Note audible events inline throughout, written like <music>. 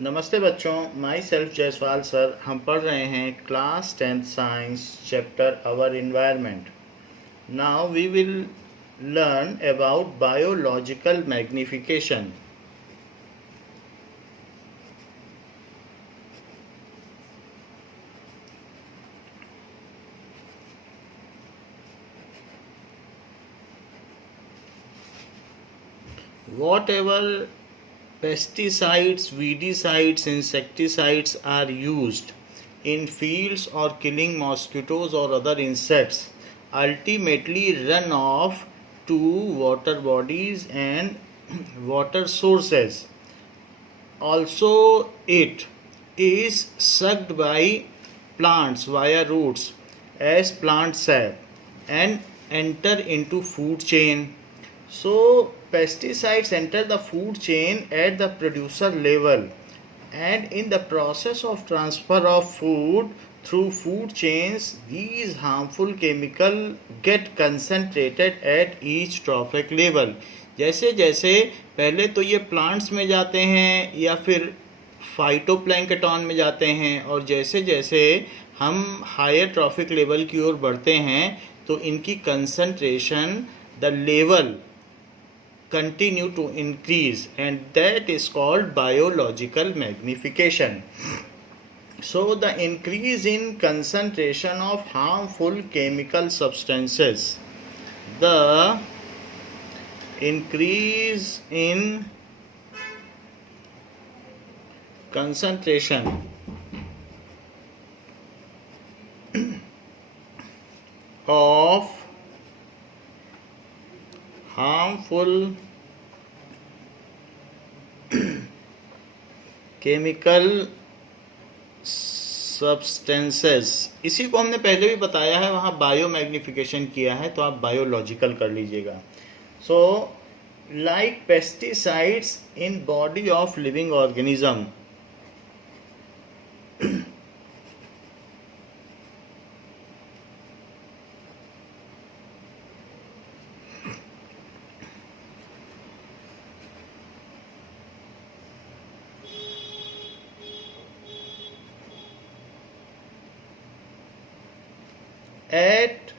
नमस्ते बच्चों, my self Jaiswal sir. हम पढ़ रहे हैं class 10th science chapter our environment. Now we will learn about biological magnification. Whatever pesticides, weedicides, insecticides are used in fields or killing mosquitoes or other insects ultimately run off to water bodies and water sources. Also, it is sucked by plants via roots as plant sap and enter into food chain. So pesticides enter the food chain at the producer level, and in the process of transfer of food through food chains, these harmful chemical get concentrated at each trophic level. जैसे जैसे पहले तो ये plants में जाते हैं या फिर फाइटोप्लैंक्टन में जाते हैं, और जैसे जैसे हम हायर ट्रॉफिक लेवल की ओर बढ़ते हैं तो इनकी concentration, the level continue to increase, and that is called biological magnification. So the increase in concentration of harmful chemical substances, the increase in concentration of harmful chemical substances, इसी को हमने पहले भी बताया है, वहाँ बायो मैग्निफिकेशन किया है, तो आप बायोलॉजिकल कर लीजिएगा. So like pesticides in body of living organism, at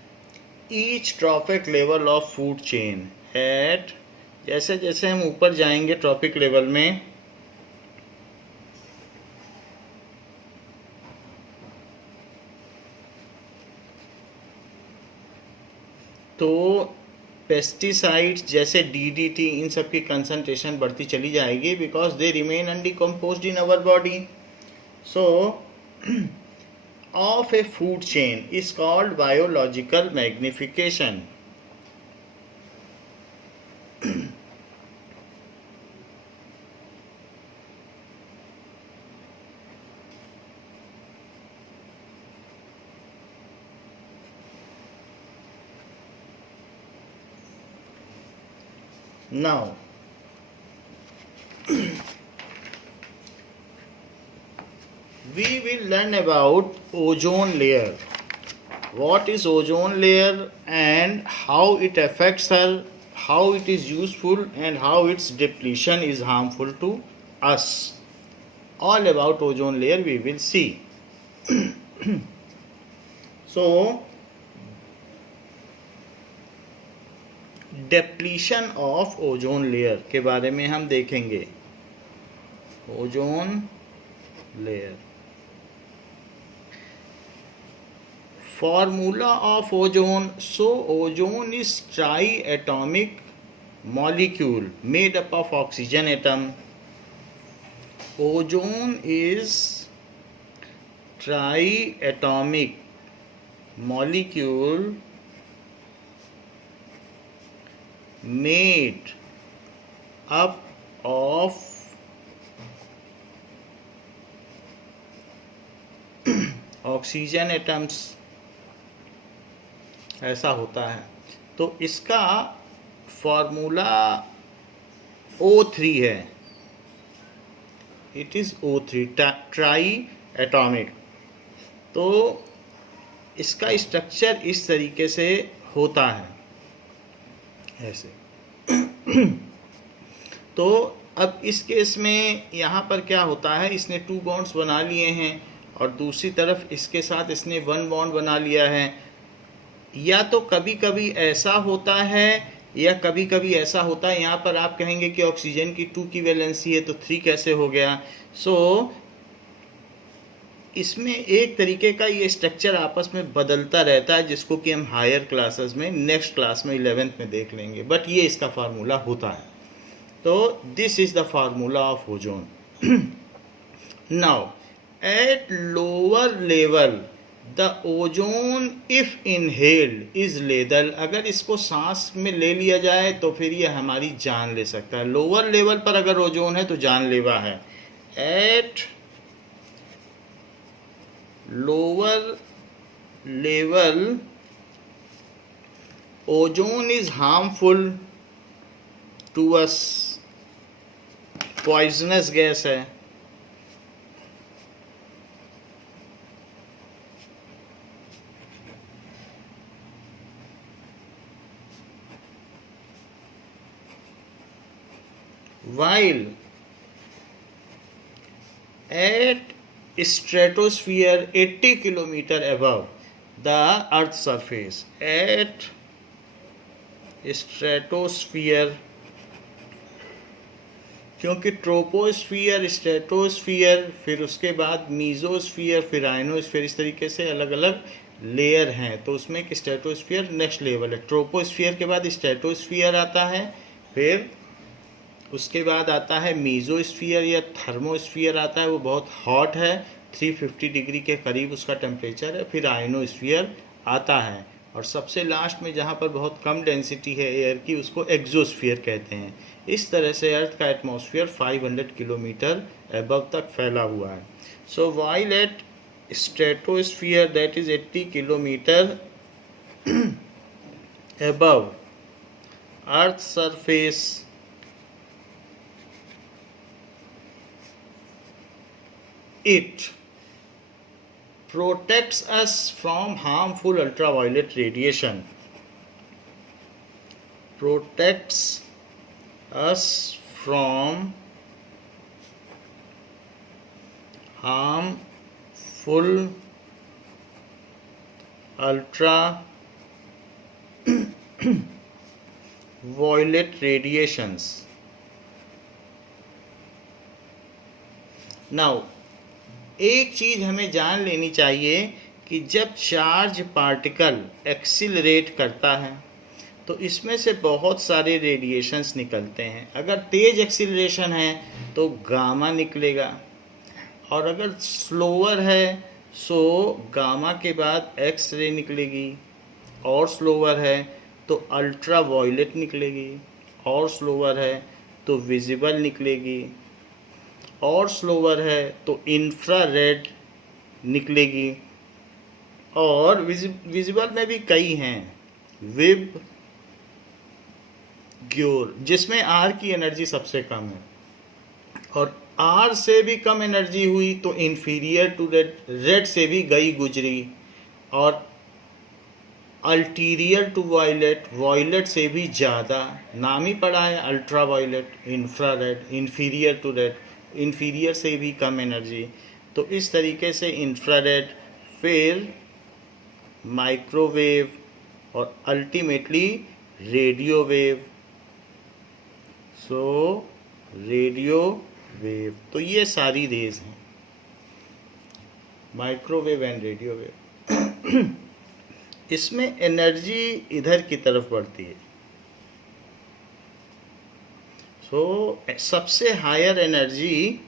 each trophic level of food chain, at जैसे जैसे हम ऊपर जाएंगे ट्रॉपिक लेवल में, तो पेस्टिसाइड्स जैसे DDT, इन सब की कंसंट्रेशन बढ़ती चली जाएगी, because they remain undecomposed in our body. So of a food chain is called biological magnification. Now we will learn about ozone layer. What is ozone layer and how it affects her, how it is useful, and how its depletion is harmful to us. All about ozone layer we will see. So depletion of ozone layer के बारे में हम देखेंगे. ozone layer. Formula of ozone. So ozone is triatomic molecule made up of oxygen atom. Ozone is triatomic molecule made up of oxygen atoms, ऐसा होता है. तो इसका फॉर्मूला O3 है. It is O3, try atomic. तो इसका structure इस तरीके से होता है, ऐसे. तो अब इस केस में यहाँ पर क्या होता है, इसने 2 बॉन्ड्स बना लिए हैं और दूसरी तरफ इसके साथ इसने 1 बॉन्ड बना लिया है। या तो कभी कभी ऐसा होता है या कभी कभी ऐसा होता है, यहाँ पर आप कहेंगे कि ऑक्सीजन की 2 की वैलेंसी है तो 3 कैसे हो गया। इसमें एक तरीके का ये स्ट्रक्चर आपस में बदलता रहता है, जिसको कि हम हायर क्लासेस में नेक्स्ट क्लास में 11th में देख लेंगे, बट ये इसका फार्मूला होता है। तो this is the formula of ozone. Now at lower level the ozone if inhaled is lethal, अगर इसको सांस में ले लिया जाए तो फिर ये हमारी जान ले सकता है। लोअर लेवल पर अगर ओजोन है तो जानलेवा है। At lower level ozone is harmful to us, poisonous gas है। while at stratosphere 80 kilometer above the earth surface, at stratosphere, क्योंकि ट्रोपोस्फियर, स्ट्रेटोस्फियर, फिर उसके बाद मीजोस्फियर, फिर आयनोस्फियर, इस तरीके से अलग अलग लेयर हैं। तो उसमें एक स्ट्रेटोस्फियर नेक्स्ट लेवल है। ट्रोपोस्फियर के बाद स्ट्रेटोस्फियर आता है, फिर उसके बाद आता है मीजोस्फियर या थर्मोस्फियर आता है, वो बहुत हॉट है, 350 डिग्री के करीब उसका टेम्परेचर है। फिर आयनोस्फियर आता है और सबसे लास्ट में जहाँ पर बहुत कम डेंसिटी है एयर की, उसको एक्सोस्फियर कहते हैं। इस तरह से अर्थ का एटमॉस्फेयर 500 किलोमीटर अबव तक फैला हुआ है। So while at stratosphere that is 80 kilometre above earth surface, it protects us from harmful ultraviolet radiation, protects us from harmful ultraviolet radiations. Now एक चीज़ हमें जान लेनी चाहिए कि जब चार्ज पार्टिकल एक्सिलरेट करता है तो इसमें से बहुत सारे रेडिएशंस निकलते हैं। अगर तेज़ एक्सिलरेशन है तो गामा निकलेगा, और अगर स्लोअर है सो गामा के बाद एक्स रे निकलेगी, और स्लोअर है तो अल्ट्रा वायलेट निकलेगी, और स्लोअर है तो विजिबल निकलेगी, और स्लोअर है तो इंफ्रारेड निकलेगी। और विजिबल में भी कई हैं, विब, ग्योर, जिसमें आर की एनर्जी सबसे कम है, और आर से भी कम एनर्जी हुई तो इन्फीरियर टू रेड, रेड से भी गई गुजरी, और अल्टीरियर टू वायलेट, वायलेट से भी ज़्यादा, नाम ही पड़ा है ultra violet, infrared, inferior to red, inferior से भी कम एनर्जी। तो इस तरीके से इंफ्रारेड, फिर माइक्रोवेव और अल्टीमेटली रेडियो वेव। सो रेडियो वेव, तो ये सारी रेज हैं, माइक्रोवेव एंड रेडियो वेव। इसमें एनर्जी इधर की तरफ बढ़ती है। सबसे हायर एनर्जी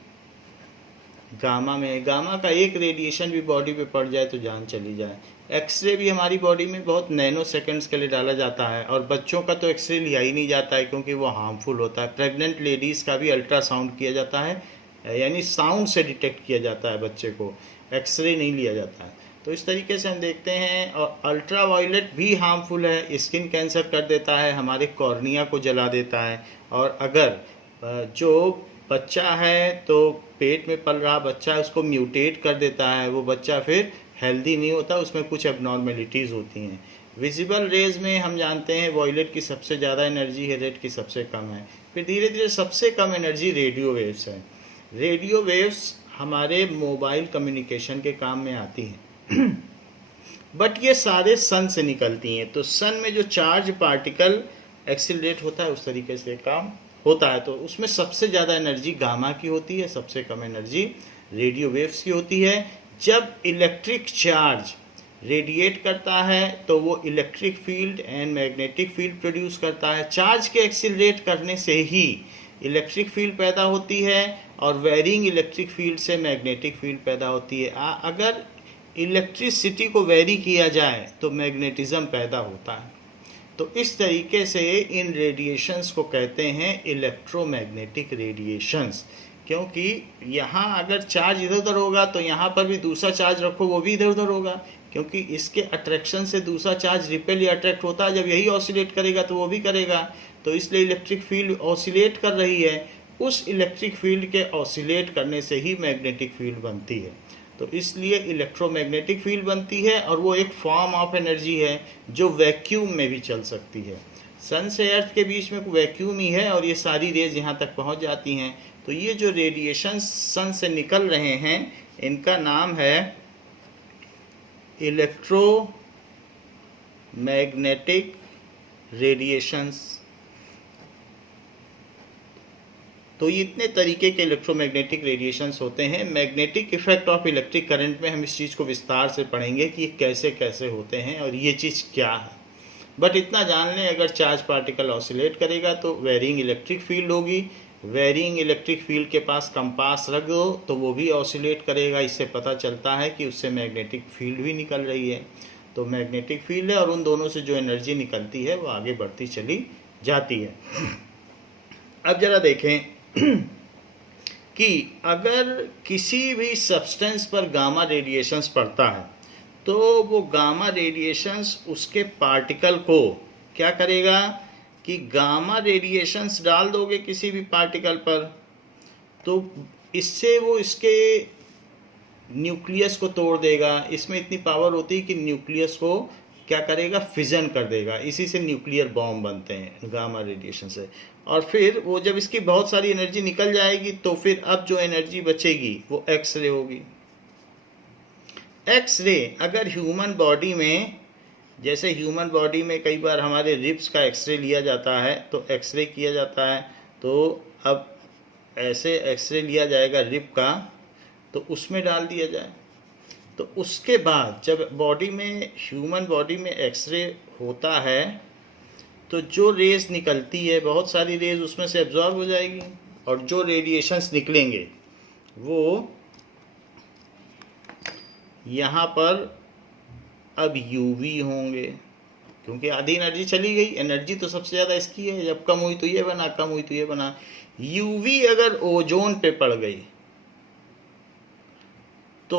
गामा में। गामा का एक रेडिएशन भी बॉडी पे पड़ जाए तो जान चली जाए। एक्सरे भी हमारी बॉडी में बहुत नैनो सेकंड्स के लिए डाला जाता है, और बच्चों का तो एक्सरे लिया ही नहीं जाता है क्योंकि वो हार्मफुल होता है। प्रेग्नेंट लेडीज़ का भी अल्ट्रासाउंड किया जाता है, यानी साउंड से डिटेक्ट किया जाता है बच्चे को, एक्सरे नहीं लिया जाता है। तो इस तरीके से हम देखते हैं। और अल्ट्रा वायलेट भी हार्मफुल है, स्किन कैंसर कर देता है, हमारे कॉर्निया को जला देता है। और अगर जो बच्चा है तो पेट में पल रहा बच्चा है उसको म्यूटेट कर देता है, वो बच्चा फिर हेल्दी नहीं होता, उसमें कुछ एबनॉर्मेलिटीज़ होती हैं। विजिबल रेज में हम जानते हैं वॉयलेट की सबसे ज़्यादा एनर्जी है, रेड की सबसे कम है। फिर धीरे धीरे सबसे कम एनर्जी रेडियो वेव्स है। रेडियो वेव्स हमारे मोबाइल कम्युनिकेशन के काम में आती हैं बट ये सारे सन से निकलती हैं। तो सन में जो चार्ज पार्टिकल एक्सिलरेट होता है उस तरीके से काम होता है। तो उसमें सबसे ज़्यादा एनर्जी गामा की होती है, सबसे कम एनर्जी रेडियो वेव्स की होती है। जब इलेक्ट्रिक चार्ज रेडिएट करता है तो वो electric field and magnetic field produce करता है। चार्ज के एक्सिलरेट करने से ही इलेक्ट्रिक फील्ड पैदा होती है और वेरिंग इलेक्ट्रिक फील्ड से मैग्नेटिक फील्ड पैदा होती है। अगर इलेक्ट्रिसिटी को वेरी किया जाए तो मैग्नेटिज्म पैदा होता है। तो इस तरीके से इन रेडिएशंस को कहते हैं इलेक्ट्रोमैग्नेटिक रेडिएशंस, क्योंकि यहाँ अगर चार्ज इधर उधर होगा तो यहाँ पर भी दूसरा चार्ज रखो वो भी इधर उधर होगा, क्योंकि इसके अट्रैक्शन से दूसरा चार्ज रिपेल या अट्रैक्ट होता है। जब यही ऑसिलेट करेगा तो वो भी करेगा, तो इसलिए इलेक्ट्रिक फील्ड ऑसिलेट कर रही है। उस इलेक्ट्रिक फील्ड के ऑसिलेट करने से ही मैग्नेटिक फील्ड बनती है। तो इसलिए इलेक्ट्रोमैग्नेटिक फील्ड बनती है और वो एक फॉर्म ऑफ एनर्जी है जो वैक्यूम में भी चल सकती है। सन से अर्थ के बीच में वैक्यूम ही है और ये सारी रेज यहाँ तक पहुँच जाती हैं। तो ये जो रेडिएशन सन से निकल रहे हैं इनका नाम है इलेक्ट्रोमैग्नेटिक रेडिएशंस। तो ये इतने तरीके के इलेक्ट्रोमैग्नेटिक रेडिएशंस होते हैं। Magnetic effect of electric current में हम इस चीज़ को विस्तार से पढ़ेंगे कि ये कैसे कैसे होते हैं और ये चीज़ क्या है। बट इतना जान लें, अगर चार्ज पार्टिकल ऑसिलेट करेगा तो वेरिंग इलेक्ट्रिक फील्ड होगी। वेरिंग इलेक्ट्रिक फील्ड के पास कंपास रख दो तो वो भी ऑसिलेट करेगा। इससे पता चलता है कि उससे मैग्नेटिक फील्ड भी निकल रही है। तो मैग्नेटिक फील्ड है और उन दोनों से जो एनर्जी निकलती है वो आगे बढ़ती चली जाती है। अब जरा देखें कि अगर किसी भी सब्सटेंस पर गामा रेडिएशंस पड़ता है तो वो गामा रेडिएशंस उसके पार्टिकल को क्या करेगा कि गामा रेडिएशंस डाल दोगे किसी भी पार्टिकल पर तो इससे वो इसके न्यूक्लियस को तोड़ देगा। इसमें इतनी पावर होती है कि न्यूक्लियस को क्या करेगा, फिजन कर देगा। इसी से न्यूक्लियर बॉम्ब बनते हैं गामा रेडिएशन से। और फिर वो जब इसकी बहुत सारी एनर्जी निकल जाएगी तो फिर अब जो एनर्जी बचेगी वो एक्स रे होगी। एक्स रे अगर ह्यूमन बॉडी में, जैसे ह्यूमन बॉडी में कई बार हमारे रिब्स का एक्सरे लिया जाता है तो एक्सरे किया जाता है, तो अब ऐसे एक्सरे लिया जाएगा रिब का तो उसमें डाल दिया जाए। तो उसके बाद जब बॉडी में, ह्यूमन बॉडी में एक्सरे होता है तो जो रेज निकलती है, बहुत सारी रेज उसमें से एब्जॉर्ब हो जाएगी और जो रेडिएशंस निकलेंगे वो यहाँ पर अब यूवी होंगे, क्योंकि आधी एनर्जी चली गई। एनर्जी तो सबसे ज़्यादा इसकी है, जब कम हुई तो ये बना, कम हुई तो ये बना। यूवी अगर ओजोन पे पड़ गई तो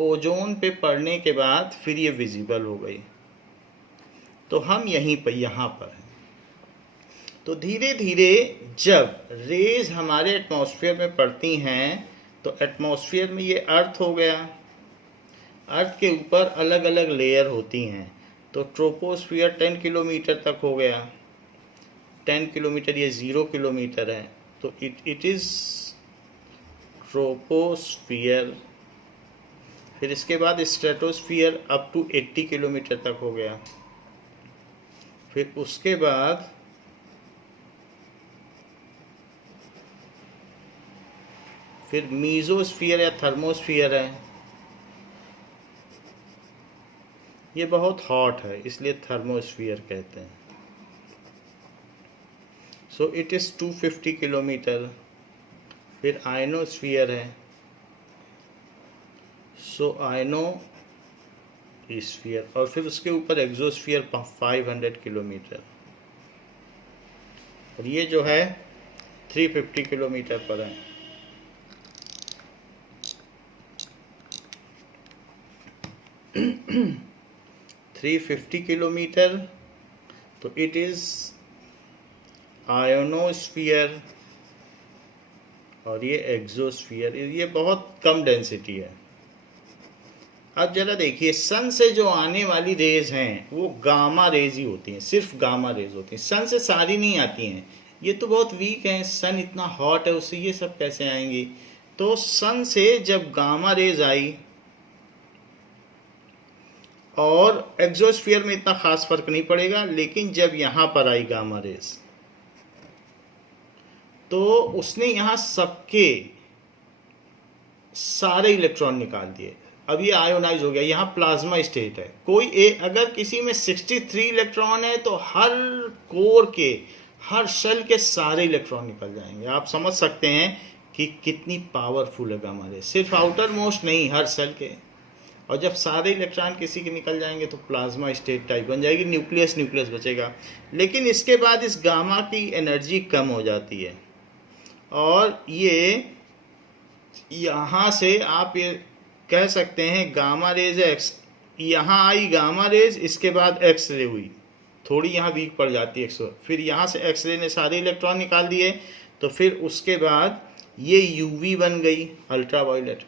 ओजोन पे पड़ने के बाद फिर ये विजिबल हो गई। तो हम यहीं पर, यहाँ पर हैं। तो धीरे धीरे जब रेज हमारे एटमॉस्फेयर में पड़ती हैं तो एटमॉस्फेयर में ये अर्थ हो गया। अर्थ के ऊपर अलग अलग लेयर होती हैं। तो ट्रोपोस्फियर 10 किलोमीटर तक हो गया। 10 किलोमीटर, ये 0 किलोमीटर है तो इट इज़ ट्रोपोस्फियर। फिर इसके बाद स्ट्रेटोस्फियर अप टू 80 किलोमीटर तक हो गया। फिर उसके बाद फिर मीजोस्फियर या थर्मोस्फियर है। ये बहुत हॉट है इसलिए थर्मोस्फियर कहते हैं। So it is 250 kilometre. फिर आयनोस्फियर है। सो आयनोस्फियर, और फिर उसके ऊपर एक्सोस्फियर 500 किलोमीटर। और ये जो है 350 किलोमीटर पर है। <clears throat> 350 किलोमीटर तो इट इज़ आयोनोस्फियर और ये एक्सोस्फियर। ये बहुत कम डेंसिटी है। अब जरा देखिए, सन से जो आने वाली रेज हैं वो गामा रेज ही होती हैं, सिर्फ गामा रेज होती हैं। सन से सारी नहीं आती हैं, ये तो बहुत वीक है, सन इतना हॉट है, उससे ये सब कैसे आएंगी। तो सन से जब गामा रेज आई, और एक्सोस्फीयर में इतना खास फर्क नहीं पड़ेगा, लेकिन जब यहां पर आई गामा रेज तो उसने यहां सबके सारे इलेक्ट्रॉन निकाल दिए। अब ये आयोनाइज हो गया, यहाँ प्लाज्मा स्टेट है। अगर किसी में 63 इलेक्ट्रॉन है तो हर कोर के, हर शेल के सारे इलेक्ट्रॉन निकल जाएंगे। आप समझ सकते हैं कि कितनी पावरफुल है गामा रे। सिर्फ आउटर मोस्ट नहीं, हर सेल के। और जब सारे इलेक्ट्रॉन किसी के निकल जाएंगे तो प्लाज्मा स्टेट टाइप बन जाएगी, न्यूक्लियस बचेगा। लेकिन इसके बाद इस गामा की एनर्जी कम हो जाती है, और ये यहाँ से आप ये कह सकते हैं गामा रेज एक्स, यहाँ आई गामा रेज, इसके बाद एक्स रे हुई, थोड़ी यहाँ वीक पड़ जाती है 100, फिर यहाँ से एक्स रे ने सारे इलेक्ट्रॉन निकाल दिए, तो फिर उसके बाद ये यूवी बन गई, अल्ट्रावायलेट।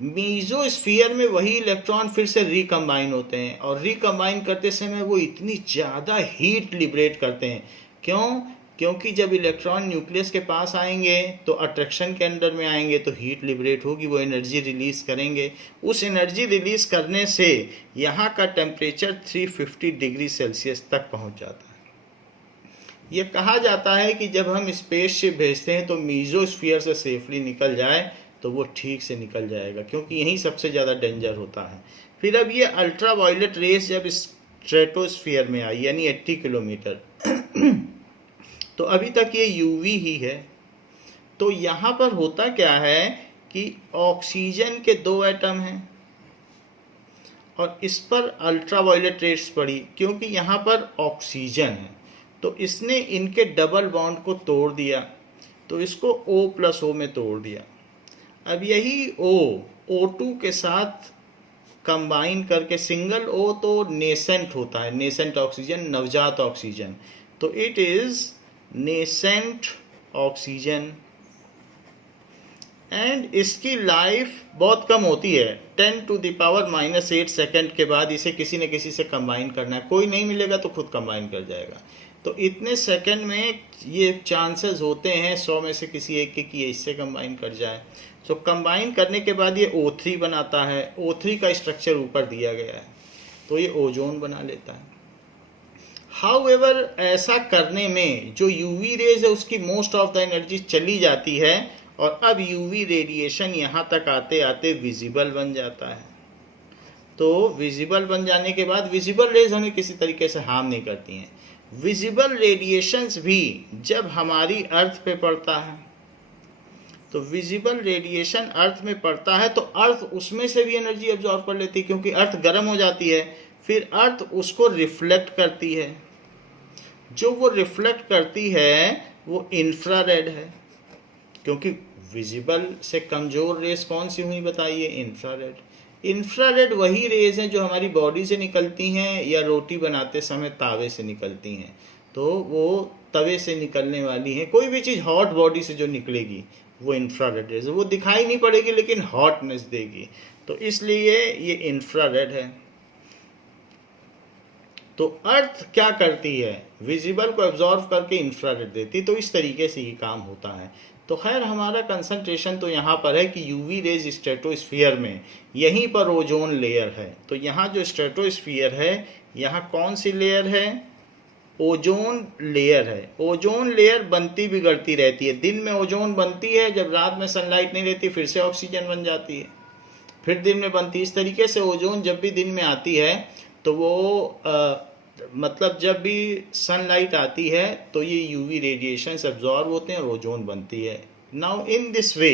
मीजोस्फीयर में वही इलेक्ट्रॉन फिर से रिकम्बाइन होते हैं, और रिकम्बाइन करते समय वो इतनी ज़्यादा हीट लिबरेट करते हैं। क्यों? क्योंकि जब इलेक्ट्रॉन न्यूक्लियस के पास आएंगे तो अट्रैक्शन के अंडर में आएंगे, तो हीट लिबरेट होगी, वो एनर्जी रिलीज करेंगे। उस एनर्जी रिलीज करने से यहाँ का टेम्परेचर 350 डिग्री सेल्सियस तक पहुँच जाता है। ये कहा जाता है कि जब हम स्पेसशिप भेजते हैं तो मीजोस्फीयर से सेफली निकल जाए तो वो ठीक से निकल जाएगा, क्योंकि यही सबसे ज़्यादा डेंजर होता है। फिर अब ये अल्ट्रावायलेट रेस जब स्ट्रेटोस्फीयर में आई, यानी 80 किलोमीटर, तो अभी तक ये यूवी ही है। तो यहाँ पर होता क्या है कि ऑक्सीजन के 2 एटम हैं, और इस पर अल्ट्रावायलेट रेस पड़ी, क्योंकि यहाँ पर ऑक्सीजन है, तो इसने इनके डबल बॉन्ड को तोड़ दिया, तो इसको O+O में तोड़ दिया। अब यही O2 के साथ कंबाइन करके, सिंगल O तो नेसेंट होता है, नेसेंट ऑक्सीजन, नवजात ऑक्सीजन, तो it is nascent oxygen, and इसकी लाइफ बहुत कम होती है। 10⁻⁻8 सेकेंड के बाद इसे किसी न किसी से कंबाइन करना है, कोई नहीं मिलेगा तो खुद कंबाइन कर जाएगा। तो इतने सेकंड में ये चांसेस होते हैं 100 में से किसी एक के कि ये इससे कंबाइन कर जाए। तो कंबाइन करने के बाद ये O3 बनाता है, O3 का स्ट्रक्चर ऊपर दिया गया है, तो ये ओजोन बना लेता है। हाउएवर ऐसा करने में जो यूवी रेज है उसकी मोस्ट ऑफ द एनर्जी चली जाती है, और अब यूवी रेडिएशन यहाँ तक आते आते विजिबल बन जाता है। तो विजिबल बन जाने के बाद विजिबल रेज हमें किसी तरीके से हार्म नहीं करती हैं। विजिबल रेडिएशंस भी जब हमारी अर्थ पे पड़ता है, तो विजिबल रेडिएशन अर्थ में पड़ता है तो अर्थ उसमें से भी एनर्जी एब्जॉर्ब कर लेती है, क्योंकि अर्थ गर्म हो जाती है। फिर अर्थ उसको रिफ्लेक्ट करती है, जो वो रिफ्लेक्ट करती है वो इंफ्रारेड है, क्योंकि विजिबल से कमजोर रेस कौन सी हुई बताइए? इंफ्रारेड। इंफ्रारेड वही रेज हैं जो हमारी बॉडी से निकलती हैं या रोटी बनाते समय तावे से निकलती हैं, तो वो तवे से निकलने वाली हैं। कोई भी चीज़ हॉट बॉडी से जो निकलेगी वो इंफ्रारेड रेज, वो दिखाई नहीं पड़ेगी लेकिन हॉटनेस देगी, तो इसलिए ये इंफ्रारेड है। तो अर्थ क्या करती है? विजिबल को एब्जॉर्व करके इंफ्रारेड देती, तो इस तरीके से ये काम होता है। तो खैर हमारा कंसंट्रेशन तो यहाँ पर है कि यूवी रेज स्ट्रेटोस्फीयर में, यहीं पर ओजोन लेयर है। तो यहाँ जो स्ट्रेटोस्फीयर है, यहाँ कौन सी लेयर है? ओजोन लेयर है। ओजोन लेयर बनती बिगड़ती रहती है। दिन में ओजोन बनती है, जब रात में सनलाइट नहीं रहती फिर से ऑक्सीजन बन जाती है, फिर दिन में बनती है। इस तरीके से ओजोन जब भी दिन में आती है तो वो मतलब जब भी सनलाइट आती है तो ये यूवी रेडिएशंस एब्जॉर्ब होते हैं और ओजोन बनती है। Now in this way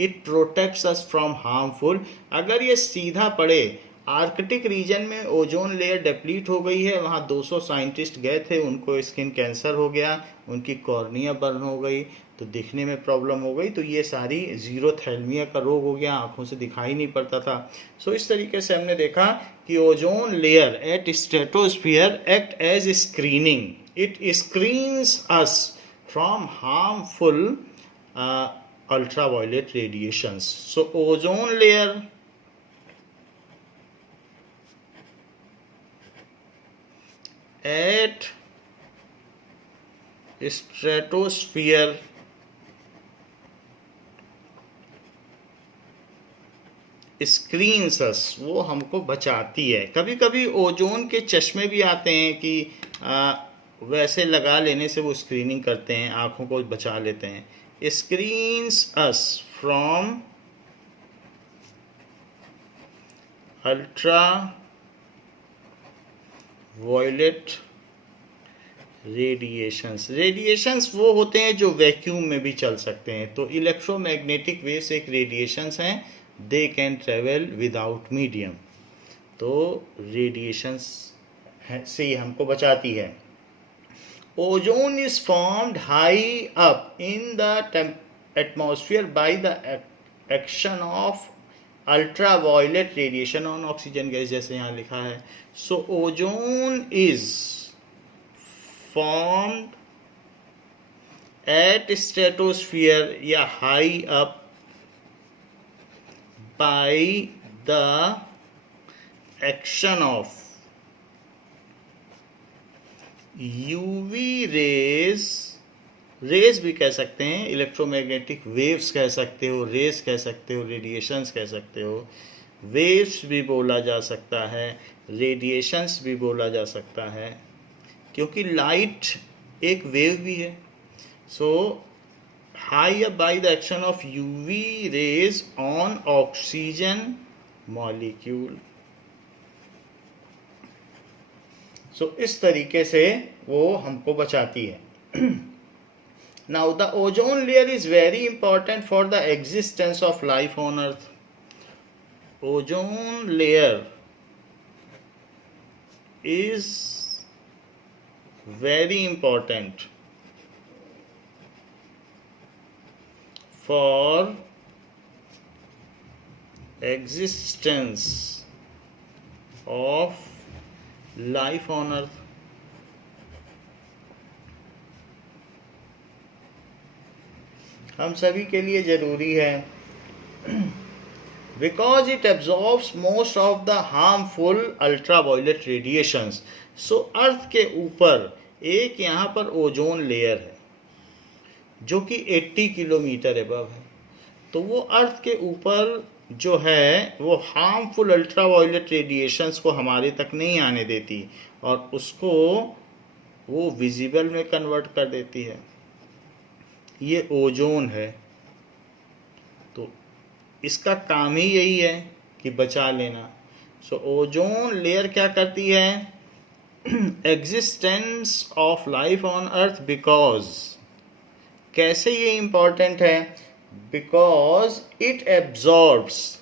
it protects us from harmful. अगर ये सीधा पड़े, आर्कटिक रीजन में ओजोन लेयर डिप्लीट हो गई है, वहाँ 200 साइंटिस्ट गए थे, उनको स्किन कैंसर हो गया, उनकी कॉर्निया बर्न हो गई, तो दिखने में प्रॉब्लम हो गई, तो ये सारी जीरोथैल्मिया का रोग हो गया, आंखों से दिखाई नहीं पड़ता था। सो इस तरीके से हमने देखा कि ozone layer at stratosphere act as screening, it screens us from harmful ultraviolet radiations. So ozone layer at stratosphere screens us, वो हमको बचाती है। कभी कभी ओजोन के चश्मे भी आते हैं कि वैसे लगा लेने से वो स्क्रीनिंग करते हैं, आँखों को बचा लेते हैं। Screens us from ultra violet radiations वो होते हैं जो वैक्यूम में भी चल सकते हैं। तो इलेक्ट्रोमैग्नेटिक वेव्स एक रेडिएशंस हैं, they can travel without medium. तो रेडिएशंस से ही हमको बचाती है। Ozone is formed high up in the atmosphere bye the action of ultraviolet radiation on oxygen gas, जैसे यहाँ लिखा है। सो ozone is formed at stratosphere या high up by the action of UV rays, rays भी कह सकते हैं, electromagnetic waves कह सकते हो, रेज कह सकते हो, रेडिएशंस कह सकते हो, वेव्स भी बोला जा सकता है, रेडिएशंस भी बोला जा सकता है, क्योंकि लाइट एक वेव भी है। So high up by the action of UV rays on oxygen molecule. So इस तरीके से वो हमको बचाती है। Now the ozone layer is very important for the existence of life on earth. Ozone layer is very important for existence of life on earth. हम सभी के लिए जरूरी है, because it absorbs most of the harmful ultraviolet radiations. So अर्थ के ऊपर एक यहाँ पर ओजोन लेयर है जो कि 80 किलोमीटर अबव है। तो वो अर्थ के ऊपर जो है वो हार्मफुल अल्ट्रावायलेट रेडिएशंस को हमारे तक नहीं आने देती और उसको वो विजिबल में कन्वर्ट कर देती है। ये ओजोन है, तो इसका काम ही यही है कि बचा लेना। सो ओजोन लेयर क्या करती है? Existence of life on earth, because कैसे ये इंपॉर्टेंट है? Because it absorbs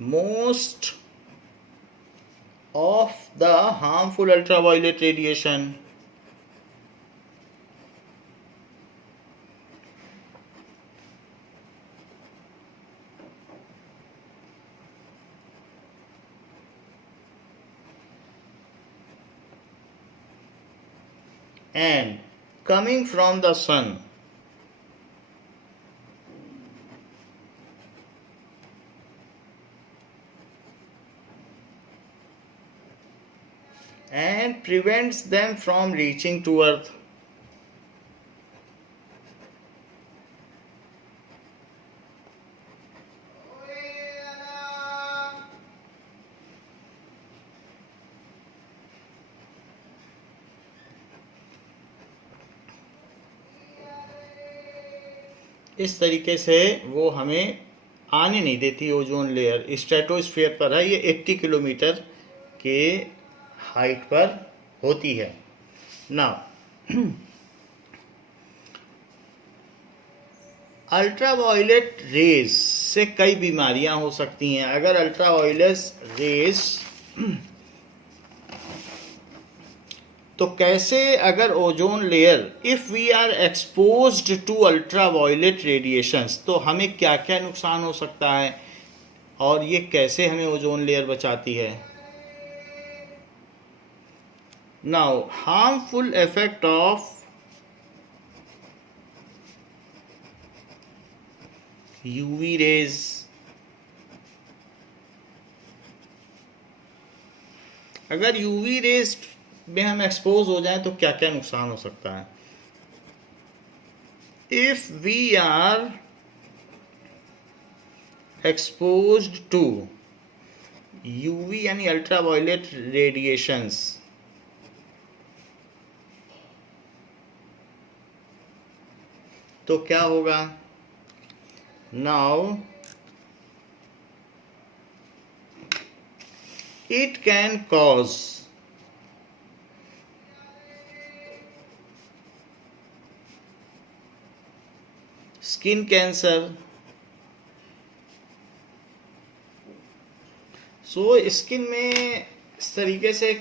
most of the harmful ultraviolet radiation and coming from the sun and prevents them from reaching to earth. इस तरीके से वो हमें आने नहीं देती ओजोन लेयर। स्ट्रेटोस्फीयर पर है, ये 80 किलोमीटर के हाइट पर होती है। नाउ अल्ट्रावायलेट रेज से कई बीमारियां हो सकती हैं। अगर अल्ट्रावायलेट रेज तो कैसे, अगर ozone layer, if we are exposed to ultraviolet radiations, तो हमें क्या क्या नुकसान हो सकता है और ये कैसे हमें ओजोन लेयर बचाती है? Now harmful effect of UV raise. अगर यूवी रेज में हम एक्सपोज हो जाएं तो क्या क्या नुकसान हो सकता है. If we are exposed to UV यानी अल्ट्रावायलेट रेडिएशंस, तो क्या होगा. Now it can cause skin cancer. So skin में इस तरीके से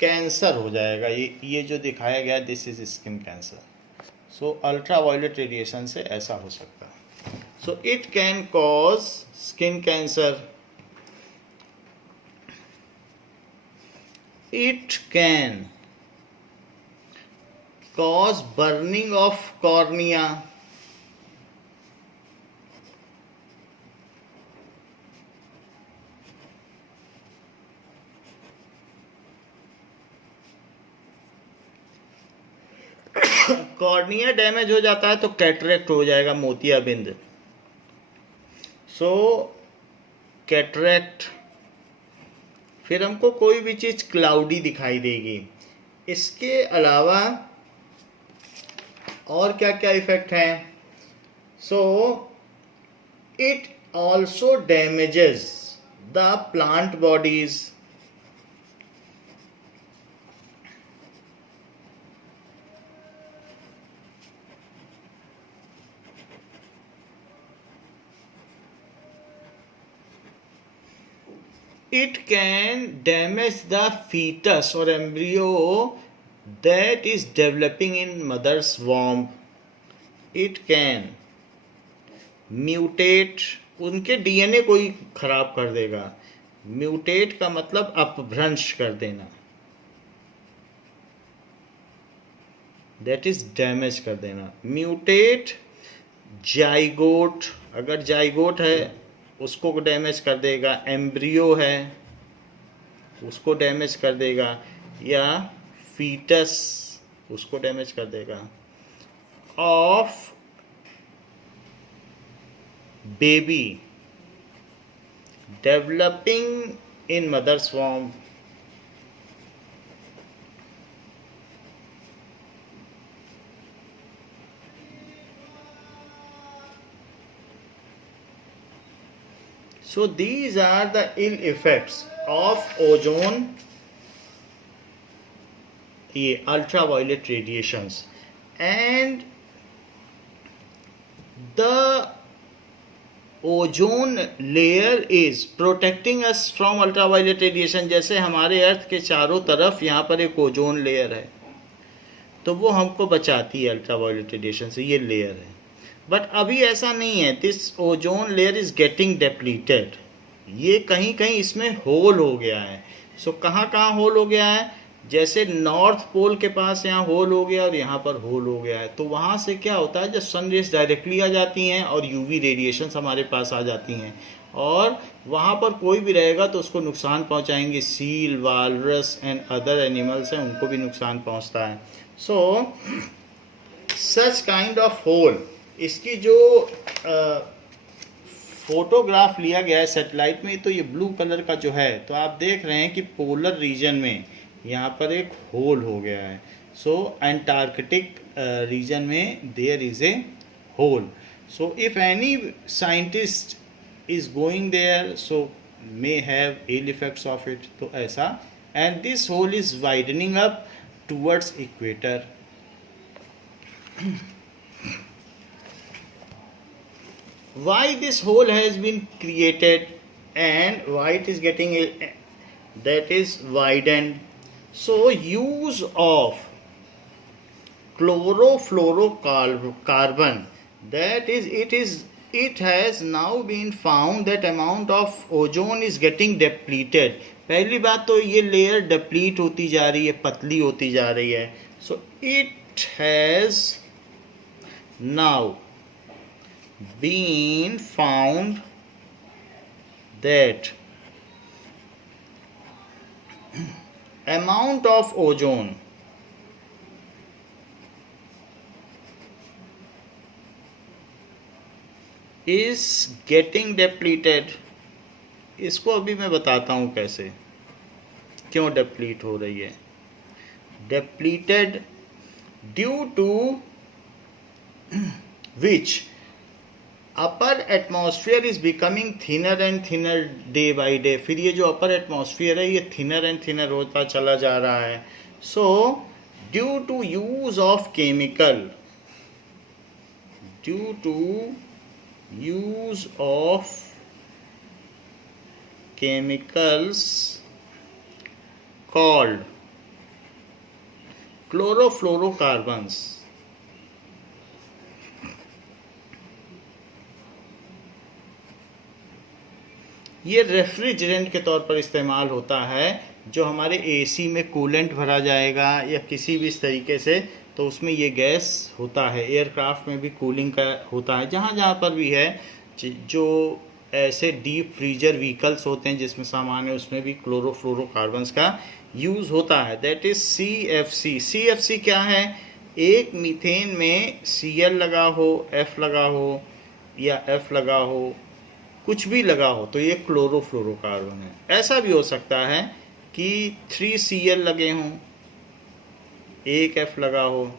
कैंसर हो जाएगा. ये जो दिखाया गया, this is skin cancer. So ultraviolet radiation से ऐसा हो सकता है. So it can cause skin cancer. It can cause burning of cornea. Cornea damage हो जाता है तो कैटरेक्ट हो जाएगा, मोतियाबिंद. सो कैटरेक्ट. फिर हमको कोई भी चीज क्लाउडी दिखाई देगी. इसके अलावा और क्या क्या इफेक्ट हैं. So it also damages the plant bodies. It can damage the fetus or embryo that is developing in mother's womb. It can mutate, उनके डीएनए को ही खराब कर देगा. म्यूटेट का मतलब अपभ्रंश कर देना, दैट इज डैमेज कर देना. म्यूटेट जाइगोट, अगर जाइगोट है उसको डैमेज कर देगा. एम्ब्रियो है उसको डैमेज कर देगा, या फीटस उसको डैमेज कर देगा. Of baby developing in mother's womb. So these are the ill effects of ozone, ये ultraviolet radiations, and the ozone layer is protecting us from ultraviolet radiation. जैसे हमारे अर्थ के चारों तरफ यहाँ पर एक ओजोन लेयर है, तो वो हमको बचाती है अल्ट्रावायलेट रेडिएशन से, ये लेयर है. बट अभी ऐसा नहीं है. This ozone layer is getting depleted. ये कहीं कहीं इसमें होल हो गया है. सो कहाँ कहाँ होल हो गया है. जैसे नॉर्थ पोल के पास यहाँ होल हो गया और यहाँ पर होल हो गया है. तो वहाँ से क्या होता है, जब सन रेज डायरेक्टली आ जाती हैं और यूवी रेडिएशंस हमारे पास आ जाती हैं, और वहाँ पर कोई भी रहेगा तो उसको नुकसान पहुँचाएंगे. Seal, walrus and other animals हैं, उनको भी नुकसान पहुँचता है. So such kind of hole, इसकी जो फोटोग्राफ लिया गया है सैटेलाइट में, तो ये ब्लू कलर का जो है, तो आप देख रहे हैं कि पोलर रीजन में यहाँ पर एक होल हो गया है. सो एंटार्कटिक रीजन में there is a hole. So if any scientist is going there, so may have ill effects of it. तो ऐसा, and this hole is widening up towards equator. Why this hole has been created and why it is getting that is widened. So use of chlorofluorocarbon, that is it has now been found that amount of ozone is getting depleted. पहली बात तो ये layer deplete होती जा रही है, पतली होती जा रही है. So it has now been found that amount of ozone is getting depleted. इसको अभी मैं बताता हूँ कैसे, क्यों डिप्लीट हो रही है. Depleted due to which upper atmosphere is becoming thinner and thinner day by day. फिर ये जो upper atmosphere है ये thinner and thinner होता चला जा रहा है. So due to use of chemical, due to use of chemicals called chlorofluorocarbons, ये रेफ्रिजरेंट के तौर पर इस्तेमाल होता है. जो हमारे एसी में कूलेंट भरा जाएगा या किसी भी इस तरीके से, तो उसमें ये गैस होता है. एयरक्राफ्ट में भी कूलिंग का होता है. जहाँ जहाँ पर भी है, जो ऐसे डीप फ्रीजर व्हीकल्स होते हैं जिसमें सामान है, उसमें भी क्लोरोफ्लोरोकार्बन्स का यूज़ होता है. That is CFC. CFC क्या है? एक मीथेन में Cl लगा हो, F लगा हो या F लगा हो, कुछ भी लगा हो, तो ये क्लोरोफ्लोरोकार्बन है. ऐसा भी हो सकता है कि 3Cl लगे हों, एक F लगा हो,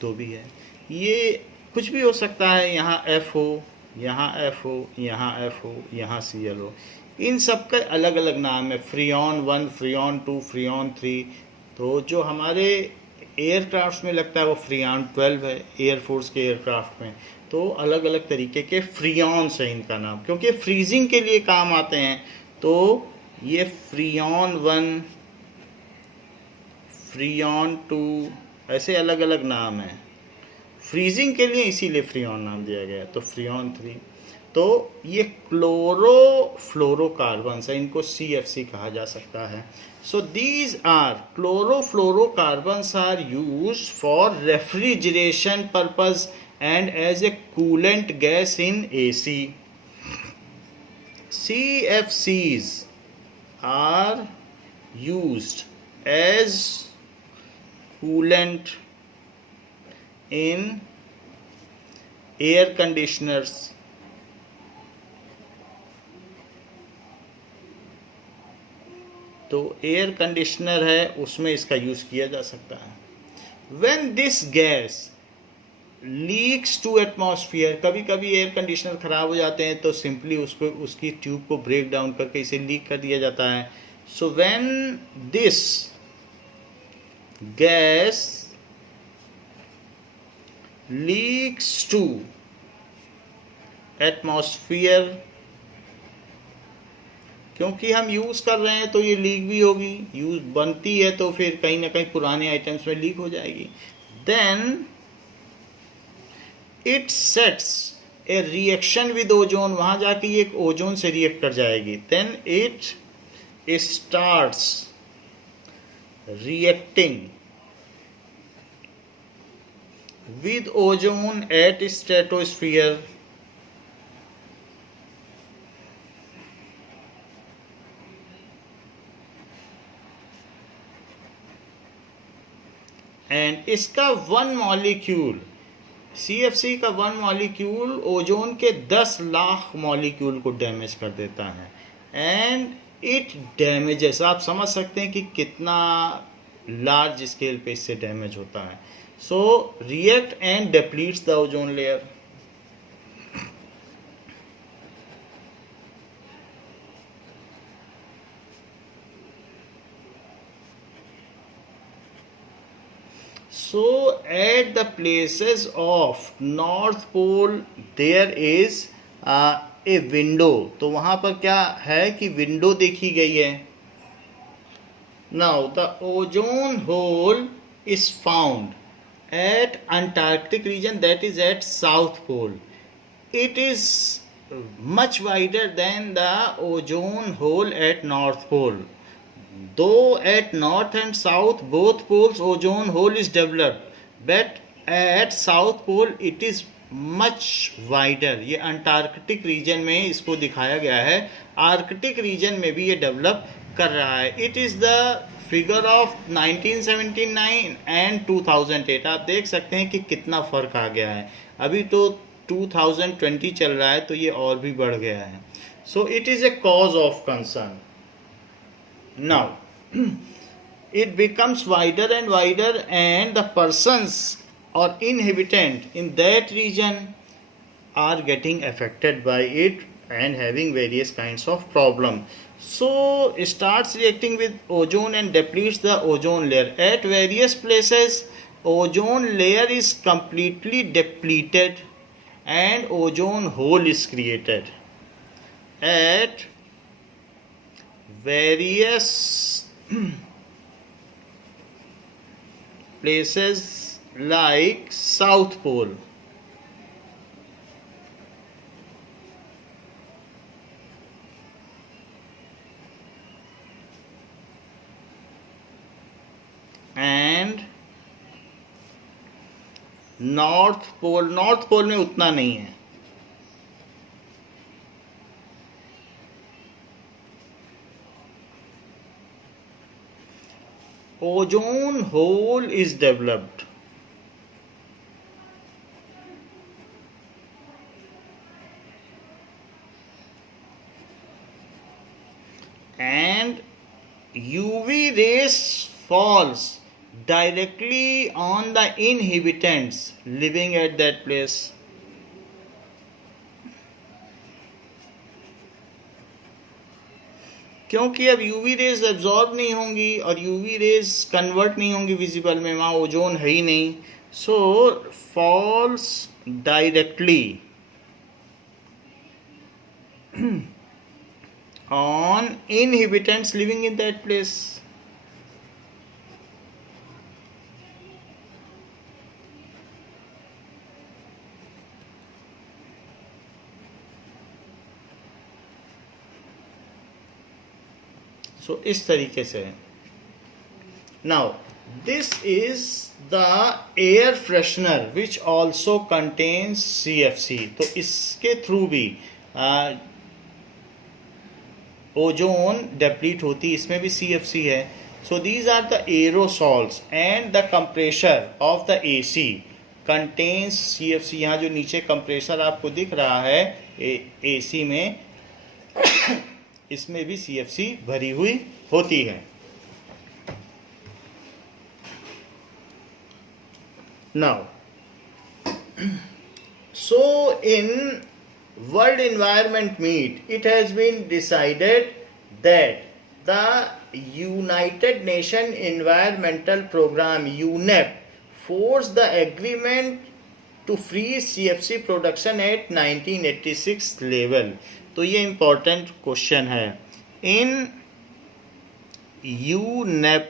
तो भी है. ये कुछ भी हो सकता है. यहाँ F हो, यहाँ F हो, यहाँ F हो, यहाँ Cl हो. इन सब का अलग अलग नाम है. Freon 1, freon 2, freon 3. तो जो हमारे एयरक्राफ्ट में लगता है वो फ्रियॉन 12 है, एयरफोर्स के एयरक्राफ्ट में. तो अलग अलग तरीके के फ्रियॉन्स है इनका नाम, क्योंकि फ्रीजिंग के लिए काम आते हैं. तो ये फ्रियॉन 1, फ्रियॉन 2, ऐसे अलग अलग नाम है. फ्रीजिंग के लिए इसीलिए फ्रियॉन नाम दिया गया. तो फ्रियॉन 3. तो ये क्लोरोफ्लोरोकार्बन्स है, इनको CFC कहा जा सकता है. So these are chlorofluorocarbons are used for refrigeration purpose and as a coolant gas in AC. CFCs are used as coolant in air conditioners, तो एयर कंडीशनर है उसमें इसका यूज़ किया जा सकता है. When this gas leaks to atmosphere, कभी कभी एयर कंडीशनर ख़राब हो जाते हैं तो सिंपली उसको उसकी ट्यूब को ब्रेक डाउन करके इसे लीक कर दिया जाता है. So when this gas leaks to atmosphere, क्योंकि हम यूज़ कर रहे हैं तो ये लीक भी होगी. यूज़ बनती है तो फिर कहीं ना कहीं पुराने आइटम्स में लीक हो जाएगी. Then it sets a reaction with ozone, वहाँ जाके ये एक ओजोन से रिएक्ट कर जाएगी. Then it starts reacting with ozone at stratosphere. And इसका 1 मॉलिक्यूल, CFC का 1 मॉलिक्यूल ओजोन के 10 लाख मॉलिक्यूल को डैमेज कर देता है. एंड इट डैमेजेस, आप समझ सकते हैं कि कितना लार्ज स्केल पे इससे डैमेज होता है. So react and depletes the ozone layer. So at the places of North Pole there is a window. तो वहाँ पर क्या है कि विंडो देखी गई है. Now the ozone hole is found at Antarctic region, that is at South Pole. It is much wider than the ozone hole at North Pole. Though at north and south both poles ozone hole is developed, but at south pole it is much wider. ये Antarctic reason में इसको दिखाया गया है. Arctic region में भी ये develop कर रहा है. It is the figure of 1979 and 2008 आप देख सकते हैं कि कितना फ़र्क आ गया है. अभी तो 2020 चल रहा है तो ये और भी बढ़ गया है. So it is a cause of concern. Now it becomes wider and wider, and the persons or inhabitant in that region are getting affected by it and having various kinds of problem. So it starts reacting with ozone and depletes the ozone layer. At various places ozone layer is completely depleted and ozone hole is created. At various places like South Pole, and north pole में उतना नहीं है. Ozone hole is developed. And UV rays falls directly on the inhabitants living at that place. क्योंकि अब UV rays absorb नहीं होंगी और UV rays convert नहीं होंगी विजिबल में, वहाँ ओजोन है ही नहीं. So falls directly on inhabitants living in that place. So इस तरीके से. Now this is the air freshener which also contains CFC. तो इसके थ्रू भी ओजोन डेप्लीट होती, इसमें भी CFC है. So these are the aerosols and the compressor of the AC contains CFC. यहाँ जो नीचे कंप्रेशर आपको दिख रहा है AC में, इसमें भी CFC भरी हुई होती है. Now so in World Environment Meet, it has been decided that the United Nations Environmental Program UNEP forced the agreement to freeze CFC production at 1986 level. तो ये important question है. In UNEP,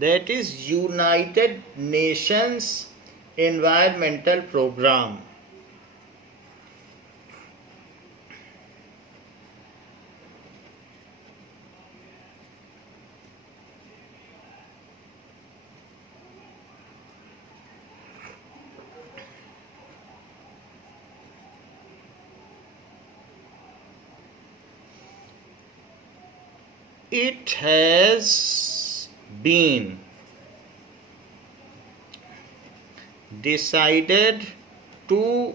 that is United Nations Environmental Program, it has been decided to